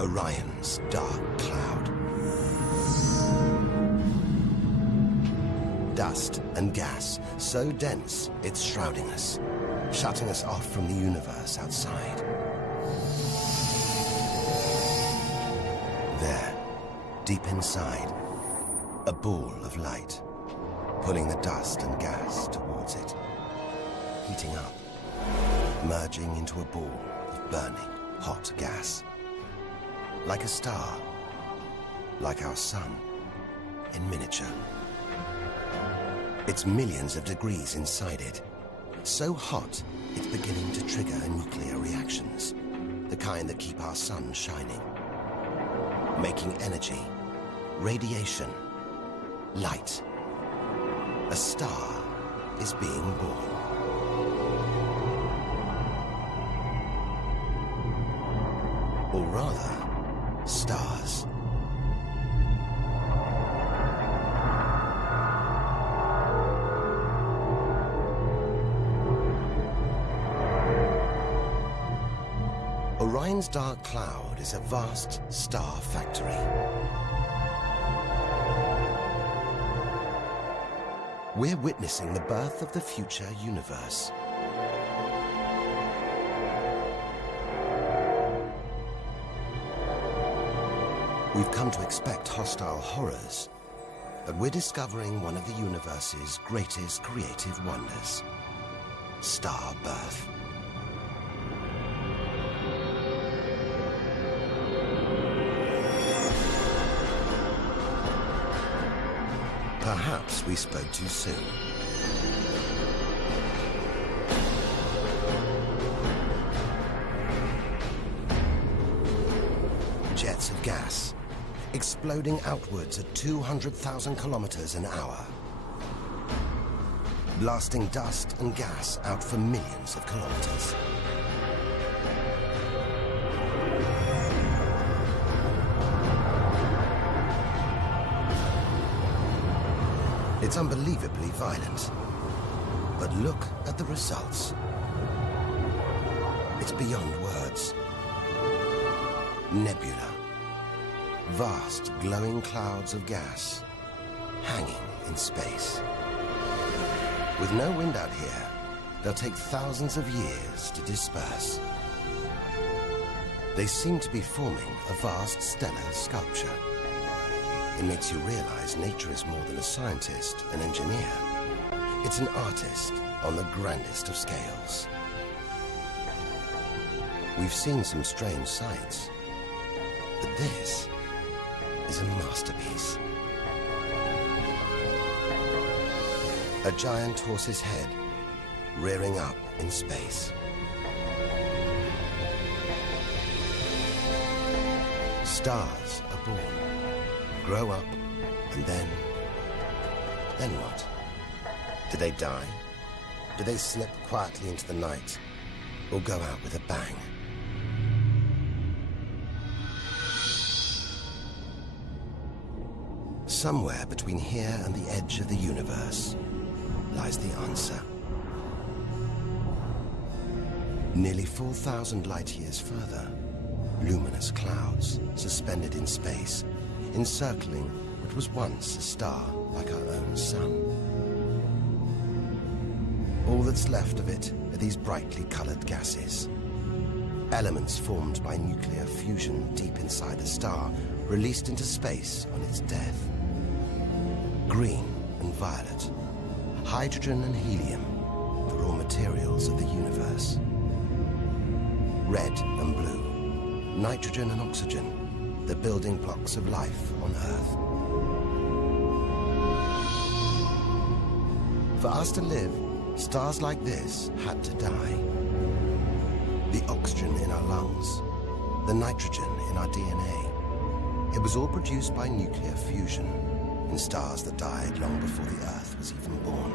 Orion's dark cloud. Dust and gas, so dense it's shrouding us, shutting us off from the universe outside. There, deep inside, a ball of light, pulling the dust and gas towards it, heating up, merging into a ball of burning, hot gas. Like a star, like our sun, in miniature. It's millions of degrees inside it. So hot, it's beginning to trigger nuclear reactions, the kind that keep our sun shining. Making energy, radiation, light. A star is being born. Or rather, stars. Orion's dark cloud is a vast star factory. We're witnessing the birth of the future universe. We've come to expect hostile horrors, but we're discovering one of the universe's greatest creative wonders: star birth. Perhaps we spoke too soon. Jets of gas, exploding outwards at 200,000 kilometers an hour, blasting dust and gas out for millions of kilometers. It's unbelievably violent, but look at the results. It's beyond words. Nebula. Vast, glowing clouds of gas, hanging in space. With no wind out here, they'll take thousands of years to disperse. They seem to be forming a vast stellar sculpture. It makes you realize nature is more than a scientist, an engineer. It's an artist on the grandest of scales. We've seen some strange sights, but this is a masterpiece. A giant horse's head rearing up in space. Stars are born, grow up, and then what? Do they die? Do they slip quietly into the night, or go out with a bang? Somewhere between here and the edge of the universe lies the answer. Nearly 4,000 light years further, luminous clouds suspended in space, encircling what was once a star like our own sun. All that's left of it are these brightly colored gases. Elements formed by nuclear fusion deep inside the star, released into space on its death. Green and violet, hydrogen and helium, the raw materials of the universe. Red and blue, nitrogen and oxygen, the building blocks of life on Earth. For us to live, stars like this had to die. The oxygen in our lungs, the nitrogen in our DNA, it was all produced by nuclear fusion in stars that died long before the Earth was even born.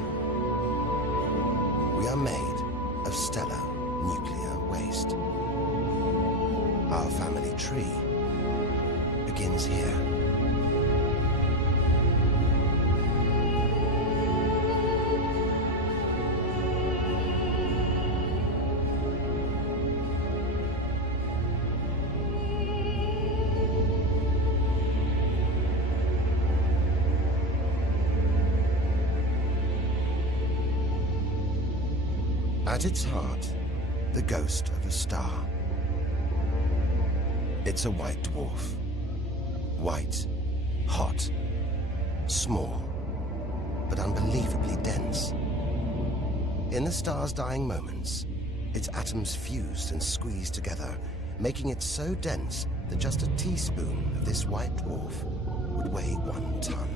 We are made of stellar nuclear waste. Our family tree begins here. At its heart, the ghost of a star. It's a white dwarf. White, hot, small, but unbelievably dense. In the star's dying moments, its atoms fused and squeezed together, making it so dense that just a teaspoon of this white dwarf would weigh 1 ton.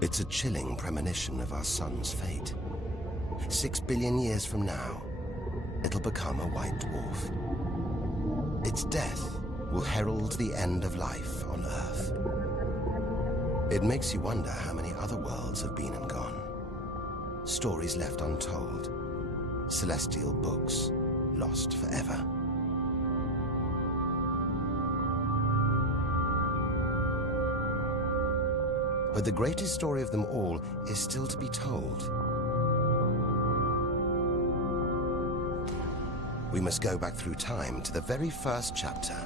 It's a chilling premonition of our sun's fate. 6 billion years from now, it'll become a white dwarf. Its death will herald the end of life on Earth. It makes you wonder how many other worlds have been and gone. Stories left untold. Celestial books lost forever. But the greatest story of them all is still to be told. we must go back through time to the very first chapter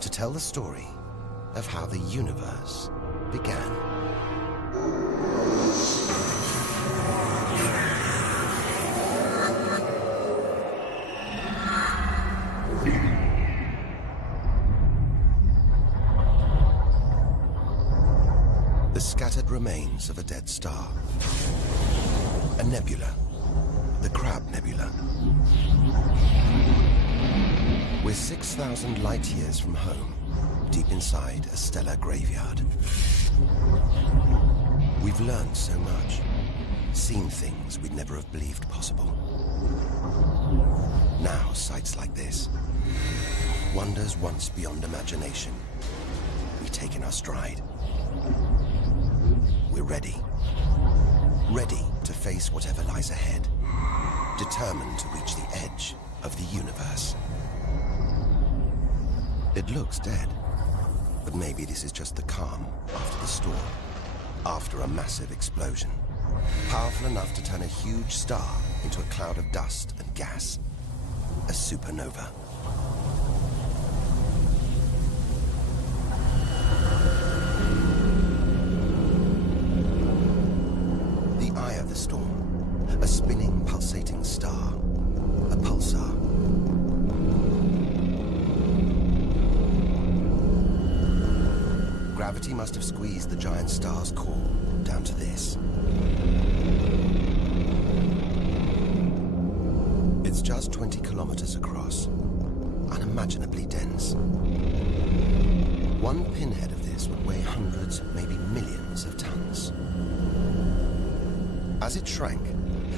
to tell the story of how the universe began. The scattered remains of a dead star. A nebula. The Crab Nebula. We're 6,000 light years from home, deep inside a stellar graveyard. We've learned so much, seen things we'd never have believed possible. Now, sights like this, wonders once beyond imagination, we take in our stride. We're ready. Ready to face whatever lies ahead. Determined to reach the edge of the universe. It looks dead, but maybe this is just the calm after the storm, after a massive explosion, powerful enough to turn a huge star into a cloud of dust and gas, a supernova. The eye of the storm, a spinning, pulsating star, a pulsar. Gravity must have squeezed the giant star's core down to this. It's just 20 kilometers across, unimaginably dense. One pinhead of this would weigh hundreds, maybe millions of tons. As it shrank,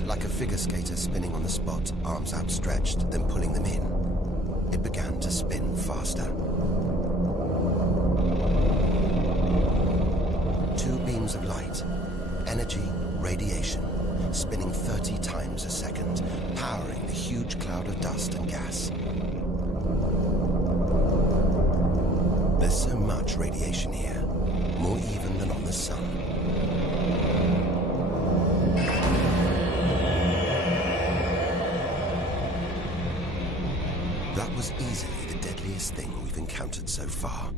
like a figure skater spinning on the spot, arms outstretched, then pulling them in, it began to spin faster. Two beams of light, energy, radiation, spinning 30 times a second, powering the huge cloud of dust and gas. There's so much radiation here, more even than on the sun. That was easily the deadliest thing we've encountered so far.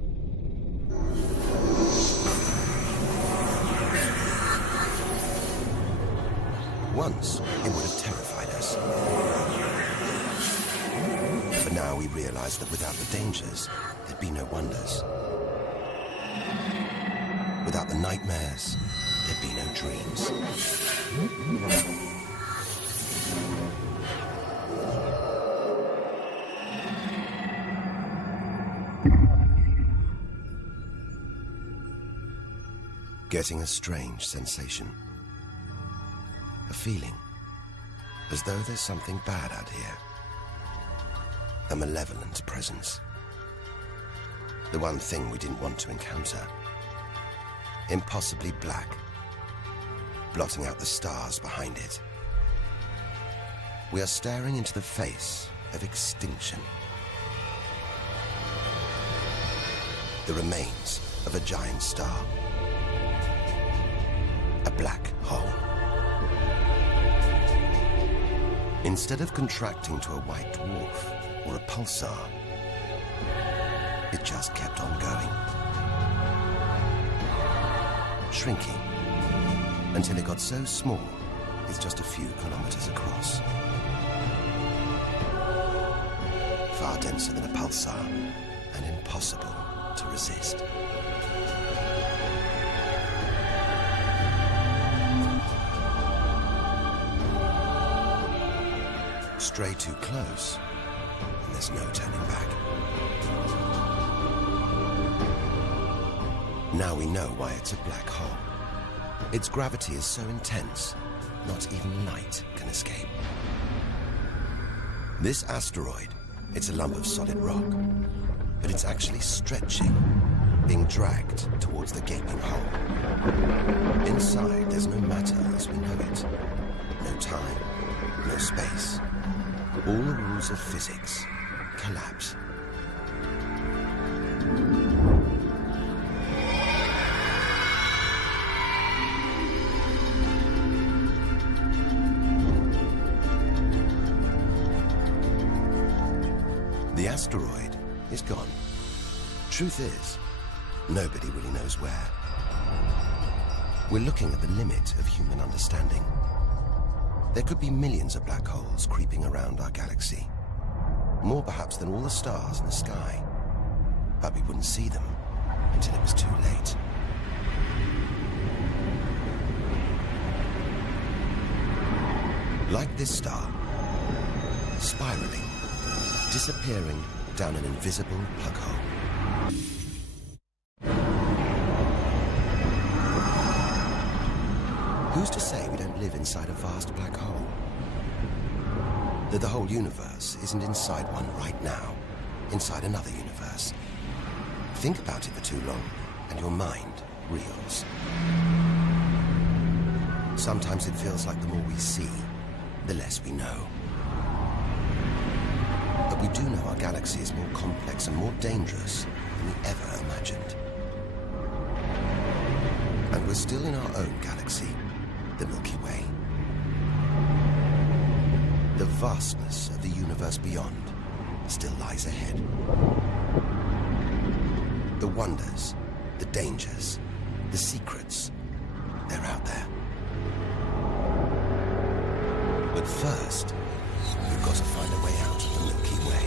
Once, it would have terrified us. But now we realize that without the dangers, there'd be no wonders. Without the nightmares, there'd be no dreams. Getting a strange sensation. A feeling, as though there's something bad out here. A malevolent presence. The one thing we didn't want to encounter. Impossibly black, blotting out the stars behind it. We are staring into the face of extinction. The remains of a giant star. A black hole. Instead of contracting to a white dwarf or a pulsar, it just kept on going. Shrinking until it got so small it's just a few kilometers across. Far denser than a pulsar and impossible to resist. Stray too close, and there's no turning back. Now we know why it's a black hole. Its gravity is so intense, not even light can escape. This asteroid, it's a lump of solid rock, but it's actually stretching, being dragged towards the gaping hole. Inside, there's no matter as we know it. No time, no space. All the rules of physics collapse. The asteroid is gone. Truth is, nobody really knows where. We're looking at the limit of human understanding. There could be millions of black holes creeping around our galaxy. More perhaps than all the stars in the sky. But we wouldn't see them until it was too late. Like this star, spiraling, disappearing down an invisible plug hole. Who's to say we don't live inside a vast black hole? That the whole universe isn't inside one right now, inside another universe. Think about it for too long, and your mind reels. Sometimes it feels like the more we see, the less we know. But we do know our galaxy is more complex and more dangerous than we ever imagined. And we're still in our own galaxy, the Milky Way. The vastness of the universe beyond still lies ahead. The wonders, the dangers, the secrets, they're out there. But first, we've got to find a way out of the Milky Way.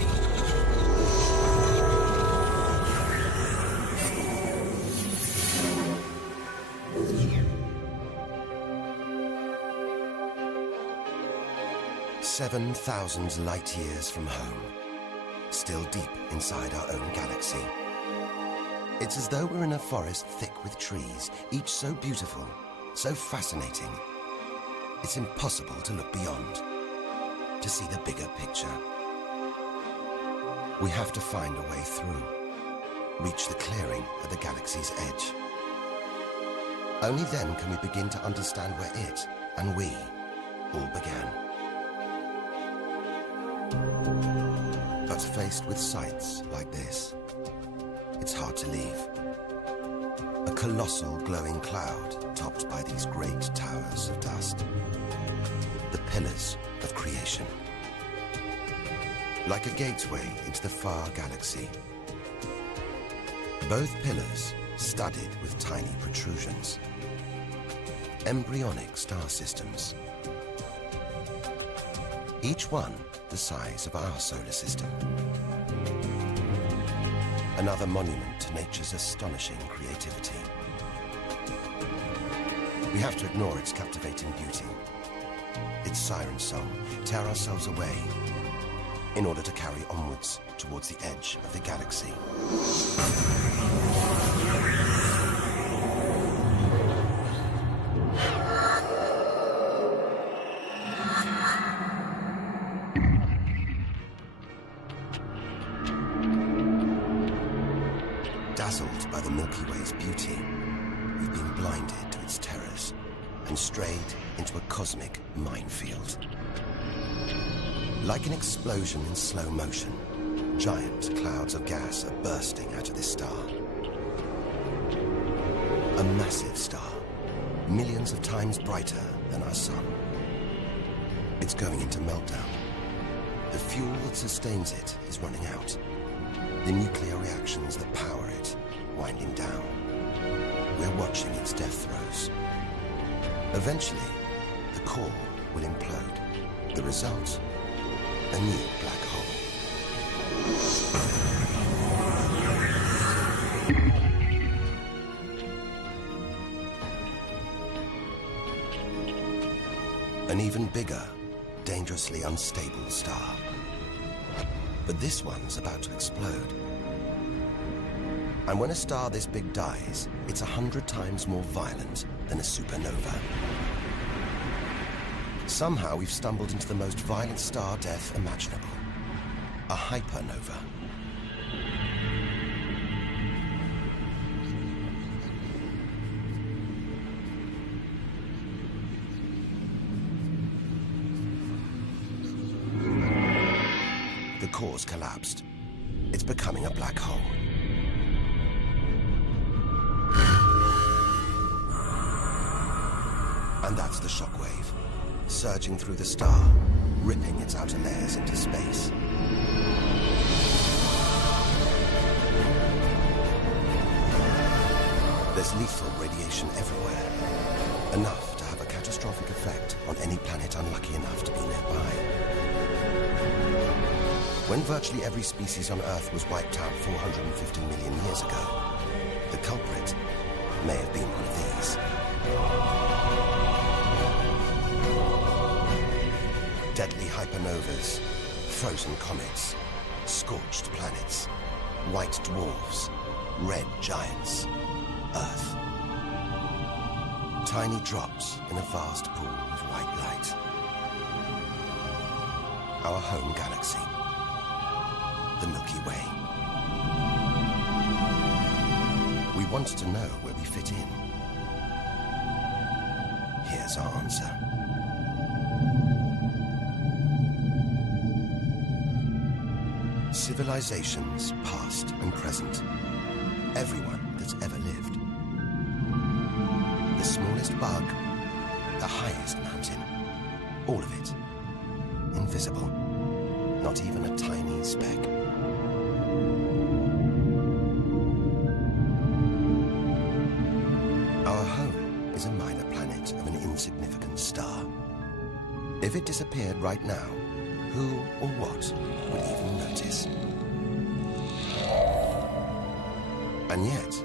"7,000 light years from home, still deep inside our own galaxy. It's as though we're in a forest thick with trees, each so beautiful, so fascinating. It's impossible to look beyond, to see the bigger picture. We have to find a way through, reach the clearing at the galaxy's edge. Only then can we begin to understand where it and we all began. But faced with sights like this, it's hard to leave. A colossal glowing cloud topped by these great towers of dust. The pillars of creation. Like a gateway into the far galaxy. Both pillars studded with tiny protrusions. Embryonic star systems. Each one the size of our solar system. Another monument to nature's astonishing creativity. We have to ignore its captivating beauty, its siren song, tear ourselves away, in order to carry onwards towards the edge of the galaxy. Dazzled by the Milky Way's beauty, we've been blinded to its terrors and strayed into a cosmic minefield. Like an explosion in slow motion, giant clouds of gas are bursting out of this star. A massive star, millions of times brighter than our sun. It's going into meltdown. The fuel that sustains it is running out. The nuclear reactions that power it winding down. We're watching its death throes. Eventually, the core will implode. The result, a new black hole. An even bigger, dangerously unstable star. But this one's about to explode. And when a star this big dies, it's 100 times more violent than a supernova. Somehow we've stumbled into the most violent star death imaginable. A hypernova. The core's collapsed. It's becoming a black hole. And that's the shockwave, surging through the star, ripping its outer layers into space. radiation everywhere, enough to have a catastrophic effect on any planet unlucky enough to be nearby. When virtually every species on Earth was wiped out 450 million years ago, the culprit may have been one of these. Deadly hypernovas, frozen comets, scorched planets, white dwarfs, red giants, Earth. Tiny drops in a vast pool of white light. Our home galaxy, the Milky Way. We want to know where we fit in. Here's our answer. Civilizations, past and present. Everyone that's ever lived. The smallest bug, the highest mountain. All of it. Invisible. Not even a tiny speck. Our home is a minor planet of an insignificant star. If it disappeared right now, who or what would even notice? And yet,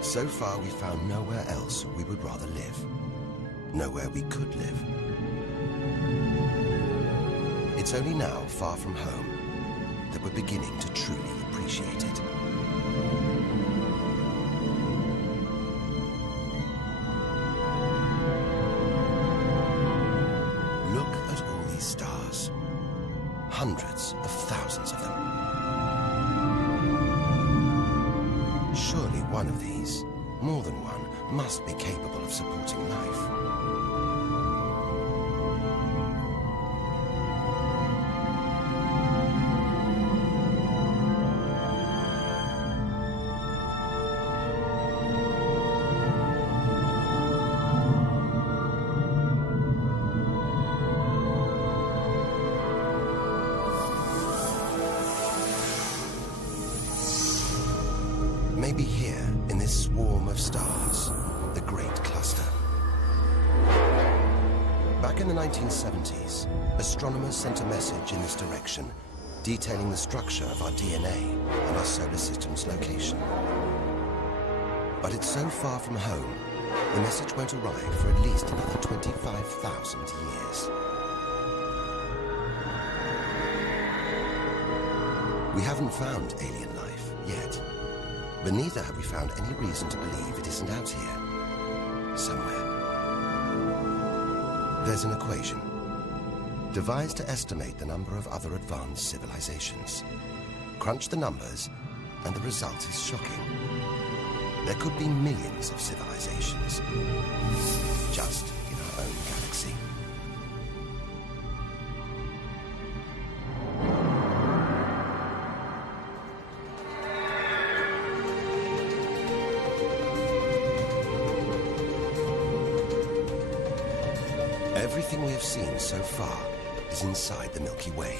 so far we found nowhere else we would rather live. Nowhere we could live. It's only now, far from home, that we're beginning to truly appreciate it. Look at all these stars. Hundreds of thousands of them. Surely one of these, more than one, must be capable of supporting life. Maybe here, in this swarm of stars, the Great Cluster. Back in the 1970s, astronomers sent a message in this direction, detailing the structure of our DNA and our solar system's location. But it's so far from home, the message won't arrive for at least another 25,000 years. We haven't found alien life yet. But neither have we found any reason to believe it isn't out here, somewhere. There's an equation, devised to estimate the number of other advanced civilizations. Crunch the numbers, and the result is shocking. There could be millions of civilizations, just in our own galaxy. Everything we have seen so far is inside the Milky Way.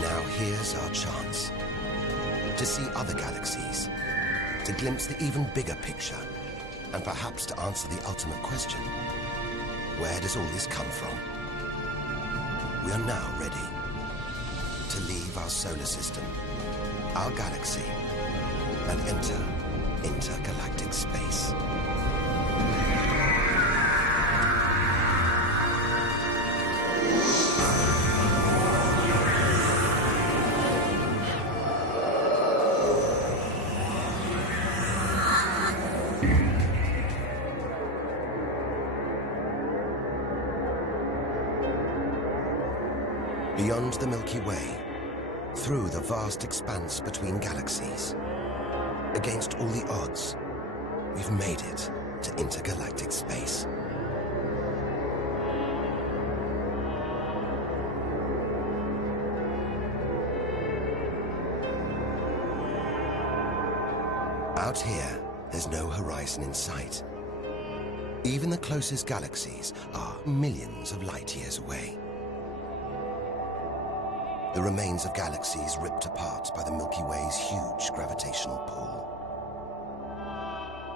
Now here's our chance to see other galaxies, to glimpse the even bigger picture, and perhaps to answer the ultimate question: where does all this come from? We are now ready to leave our solar system, our galaxy, and enter intergalactic space. Beyond the Milky Way, through the vast expanse between galaxies, against all the odds, we've made it to intergalactic space. Out here, there's no horizon in sight. Even the closest galaxies are millions of light years away. The remains of galaxies ripped apart by the Milky Way's huge gravitational pull.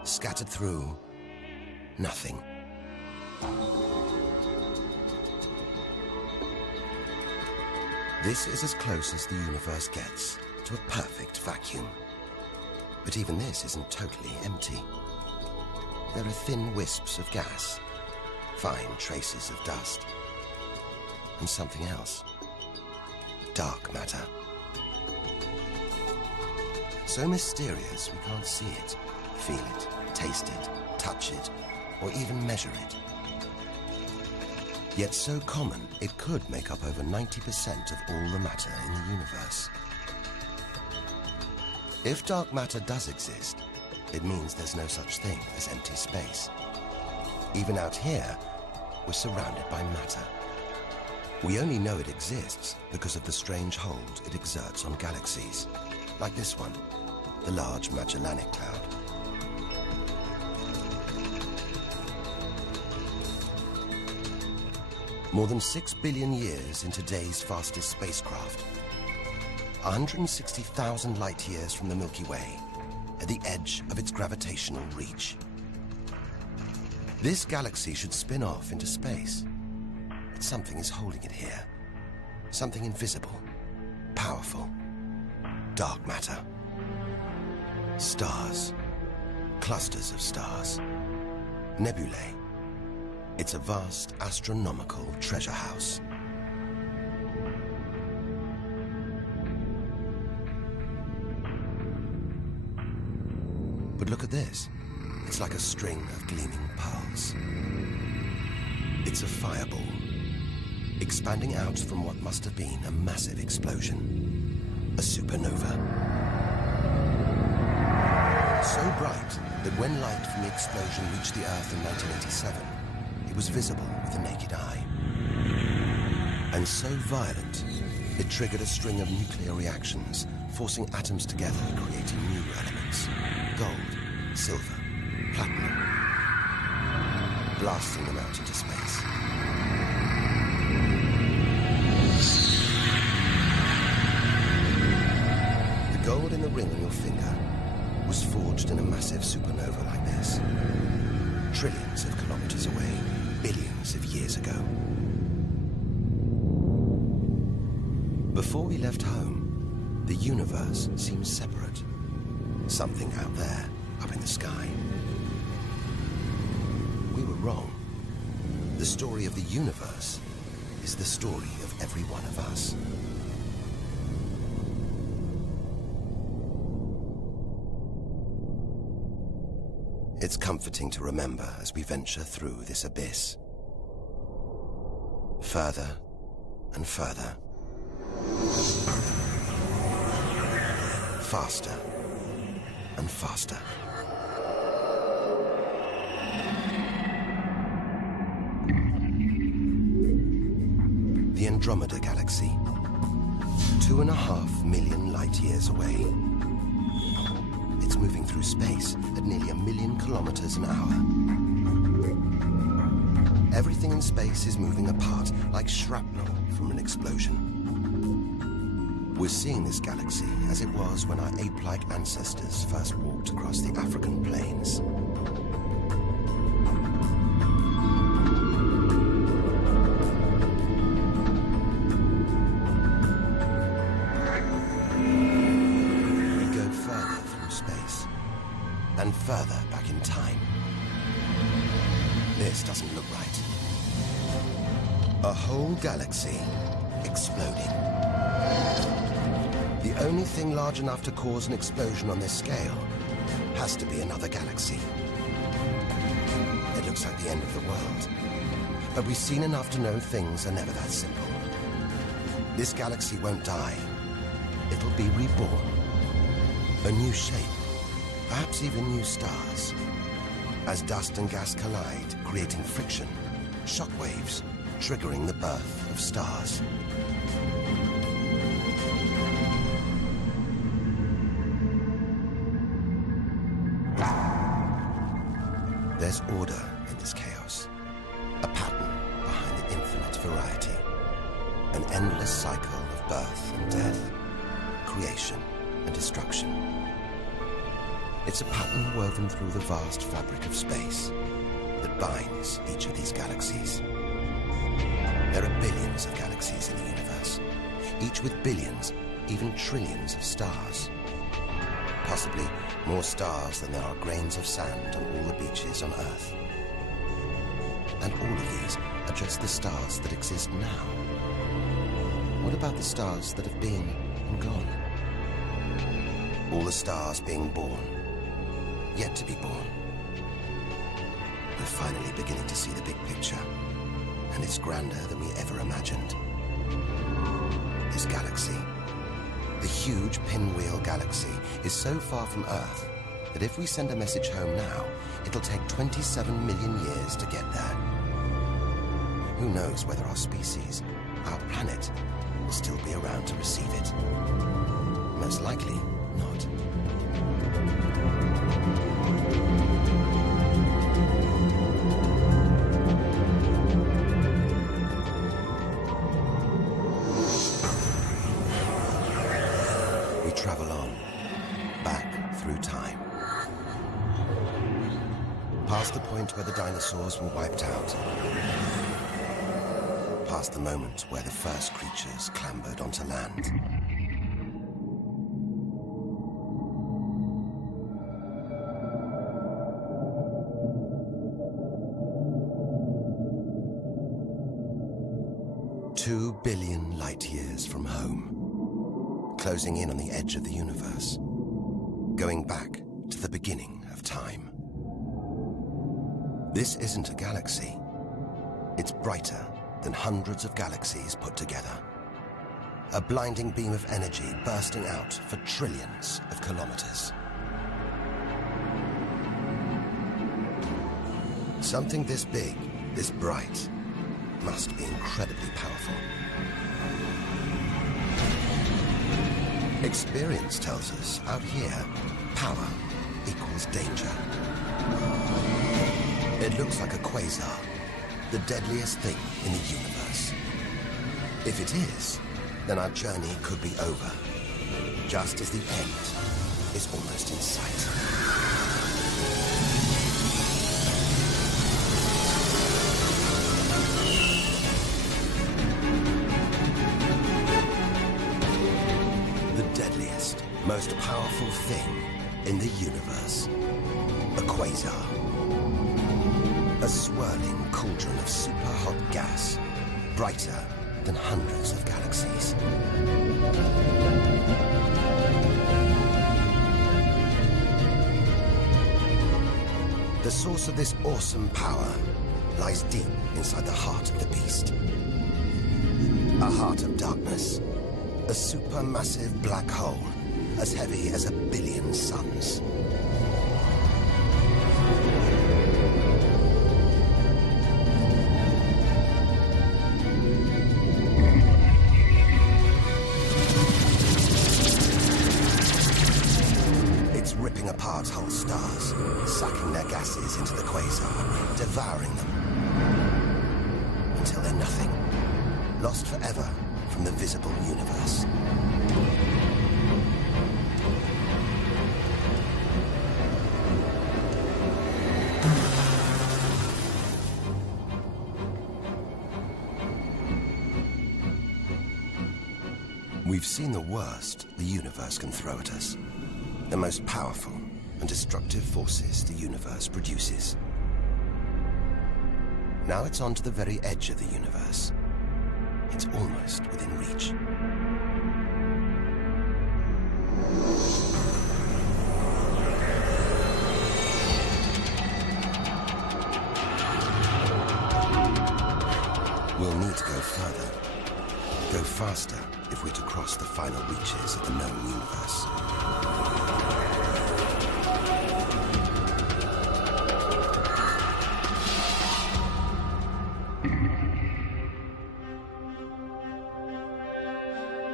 scattered through nothing. This is as close as the universe gets to a perfect vacuum. But even this isn't totally empty. There are thin wisps of gas, fine traces of dust, and something else. Dark matter. So mysterious we can't see it, feel it, taste it, touch it, or even measure it. Yet so common, it could make up over 90% of all the matter in the universe. If dark matter does exist, it means there's no such thing as empty space. Even out here, we're surrounded by matter. We only know it exists because of the strange hold it exerts on galaxies, like this one, the Large Magellanic Cloud. More than 6 billion years in today's fastest spacecraft, 160,000 light years from the Milky Way, at the edge of its gravitational reach. This galaxy should spin off into space, but something is holding it here. Something invisible, powerful, dark matter. Stars, clusters of stars, nebulae. It's a vast astronomical treasure house. But look at this. It's like a string of gleaming pearls. It's a fireball, expanding out from what must have been a massive explosion, a supernova. So bright that when light from the explosion reached the Earth in 1987, it was visible with the naked eye. And so violent, it triggered a string of nuclear reactions, forcing atoms together, creating new elements. Gold, silver, platinum, blasting them out into space. The gold in the ring on your finger was forged in a massive supernova like this, trillions of kilometers away, billions of years ago. Before we left home, the universe seemed separate. Something out there, up in the sky. We were wrong. The story of the universe is the story of every one of us. It's comforting to remember as we venture through this abyss. Further and further. Faster and faster. The Andromeda Galaxy, 2.5 million light years away. It's moving through space at nearly 1 million kilometers an hour. Everything in space is moving apart like shrapnel from an explosion. We're seeing this galaxy as it was when our ape-like ancestors first walked across the African plains. And further back in time. This doesn't look right. A whole galaxy exploding. The only thing large enough to cause an explosion on this scale has to be another galaxy. It looks like the end of the world. But we've seen enough to know things are never that simple. This galaxy won't die. It'll be reborn. A new shape. Perhaps even new stars. As dust and gas collide, creating friction, shockwaves, triggering the birth of stars. There's order in this chaos. A pattern behind the infinite variety. An endless cycle of birth and death, creation and destruction. It's a pattern woven through the vast fabric of space that binds each of these galaxies. There are billions of galaxies in the universe, each with billions, even trillions of stars. Possibly more stars than there are grains of sand on all the beaches on Earth. And all of these are just the stars that exist now. What about the stars that have been and gone? All the stars being born, yet to be born. We're finally beginning to see the big picture, and it's grander than we ever imagined. This galaxy, the huge pinwheel galaxy, is so far from Earth that if we send a message home now, it'll take 27 million years to get there. Who knows whether our species, our planet, will still be around to receive it? Most likely not. We travel on, back through time. Past the point where the dinosaurs were wiped out. Past the moment where the first creatures clambered onto land. Two billion light years from home, closing in on the edge of the universe, going back to the beginning of time. This isn't a galaxy. It's brighter than hundreds of galaxies put together. A blinding beam of energy bursting out for trillions of kilometers. Something this big, this bright, must be incredibly powerful. Experience tells us out here, power equals danger. It looks like a quasar, the deadliest thing in the universe. If it is, then our journey could be over, just as the end is almost in sight. The deadliest, most powerful thing in the universe. A quasar. A swirling cauldron of super-hot gas, brighter than hundreds of galaxies. The source of this awesome power lies deep inside the heart of the beast. A heart of darkness, a supermassive black hole as heavy as 1 billion suns. Whole stars, sucking their gases into the quasar, devouring them, until they're nothing, lost forever from the visible universe. We've seen the worst the universe can throw at us, the most powerful and destructive forces the universe produces. Now it's on to the very edge of the universe. It's almost within reach. We'll need to go further, go faster if we're to cross the final reaches of the known universe.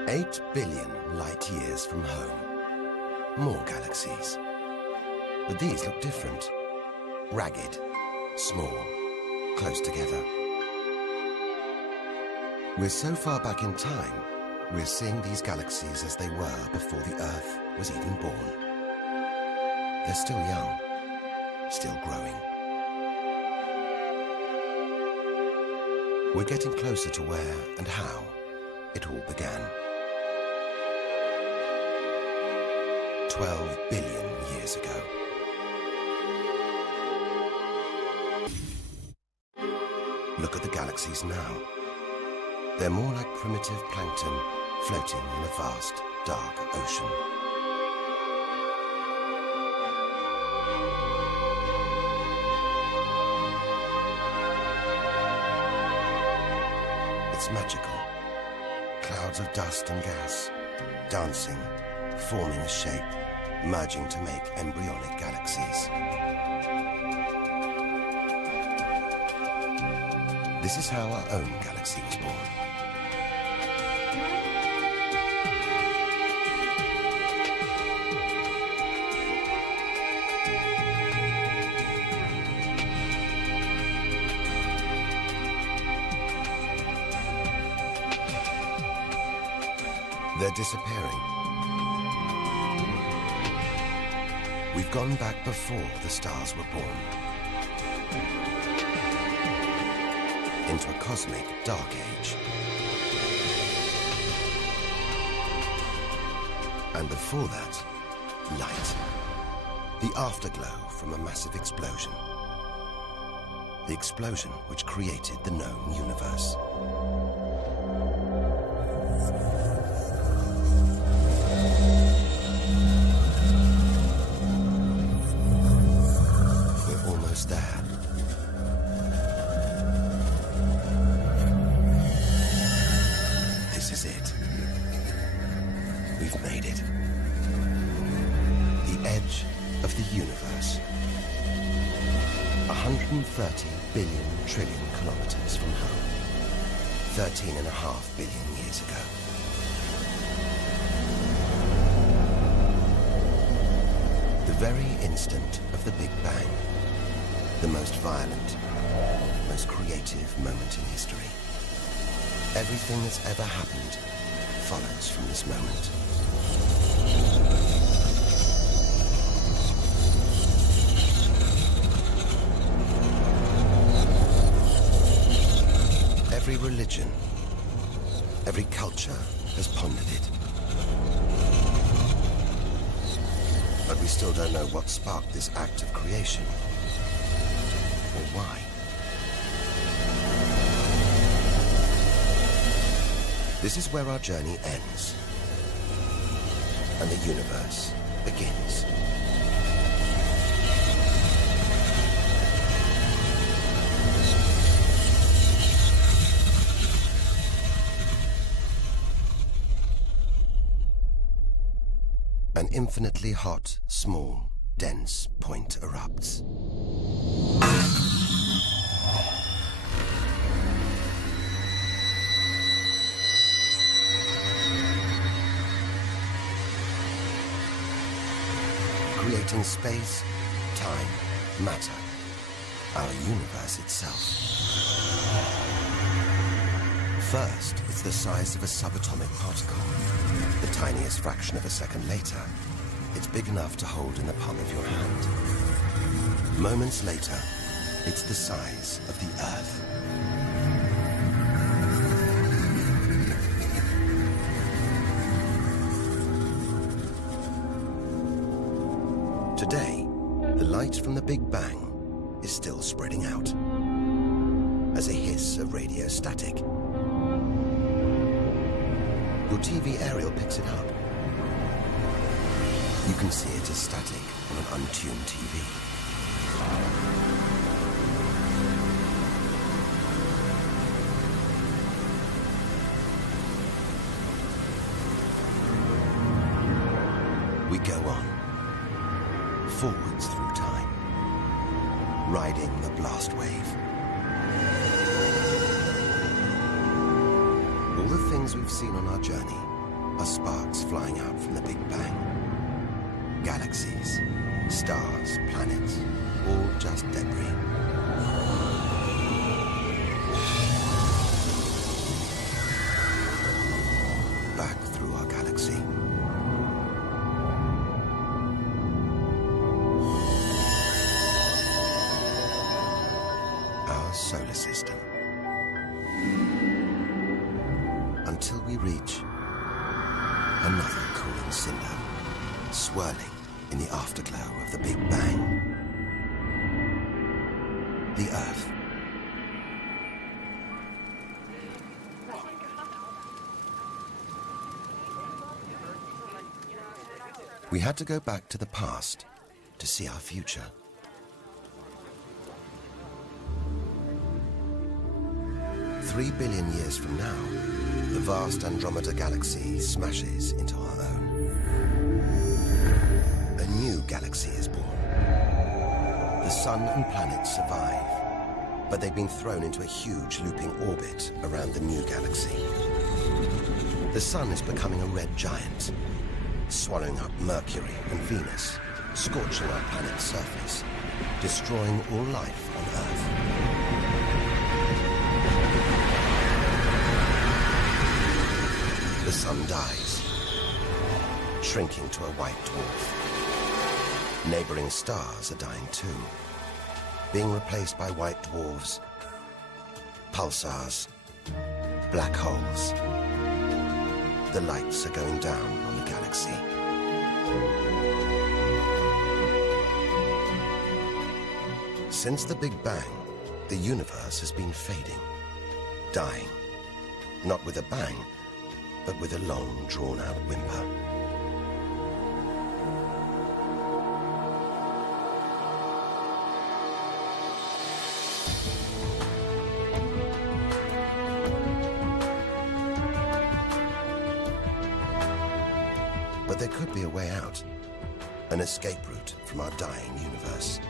8 billion light years from home. More galaxies. But these look different. Ragged, small, close together. We're so far back in time, we're seeing these galaxies as they were before the Earth was even born. they're still young, still growing. We're getting closer to where and how it all began. 12 billion years ago. Look at the galaxies now. They're more like primitive plankton floating in a vast, dark ocean. It's magical. Clouds of dust and gas, dancing, forming a shape, merging to make embryonic galaxies. This is how our own galaxy was born. They're disappearing. We've gone back before the stars were born. Into a cosmic dark age. And before that, light. The afterglow from a massive explosion. The explosion which created the known universe. We're almost there. This is it. We've made it. The edge of the universe. 130 billion trillion kilometers from home. 13.5 billion years ago. The very instant of the Big Bang. The most violent, most creative moment in history. Everything that's ever happened follows from this moment. Every religion, every culture has pondered it. But we still don't know what sparked this act of creation, or why. This is where our journey ends, and the universe begins. An infinitely hot, small, dense point erupts. Creating space, time, matter, our universe itself. First, it's the size of a subatomic particle. The tiniest fraction of a second later, it's big enough to hold in the palm of your hand. Moments later, it's the size of the Earth. Today, the light from the Big Bang is still spreading out as a hiss of radio static. Your TV aerial picks it up. You can see it as static on an untuned TV. We go on, forwards through time, riding the blast wave. All the things we've seen on our journey are sparks flying out from the Big Bang. Galaxies, stars, planets, all just debris. Back through our galaxy. solar system. Until we reach another cooling cinder, swirling in the afterglow of the Big Bang. The Earth. We had to go back to the past to see our future. Three billion years from now, the vast Andromeda galaxy smashes into our own. A new galaxy is born. The sun and planets survive, but they've been thrown into a huge looping orbit around the new galaxy. The sun is becoming a red giant, swallowing up Mercury and Venus, scorching our planet's surface, destroying all life on Earth. The sun dies, shrinking to a white dwarf. Neighboring stars are dying too, being replaced by white dwarfs, pulsars, black holes. The lights are going down on the galaxy. Since the Big Bang, the universe has been fading, dying, not with a bang, but with a long, drawn-out whimper. But there could be a way out, an escape route from our dying universe.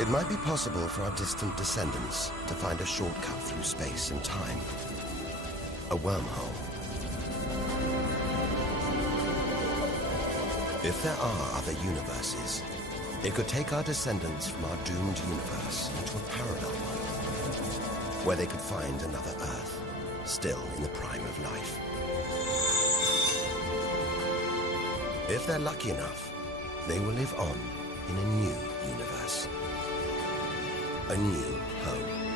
It might be possible for our distant descendants to find a shortcut through space and time, a wormhole. If there are other universes, it could take our descendants from our doomed universe into a parallel one, where they could find another Earth, still in the prime of life. If they're lucky enough, they will live on in a new universe. A new home.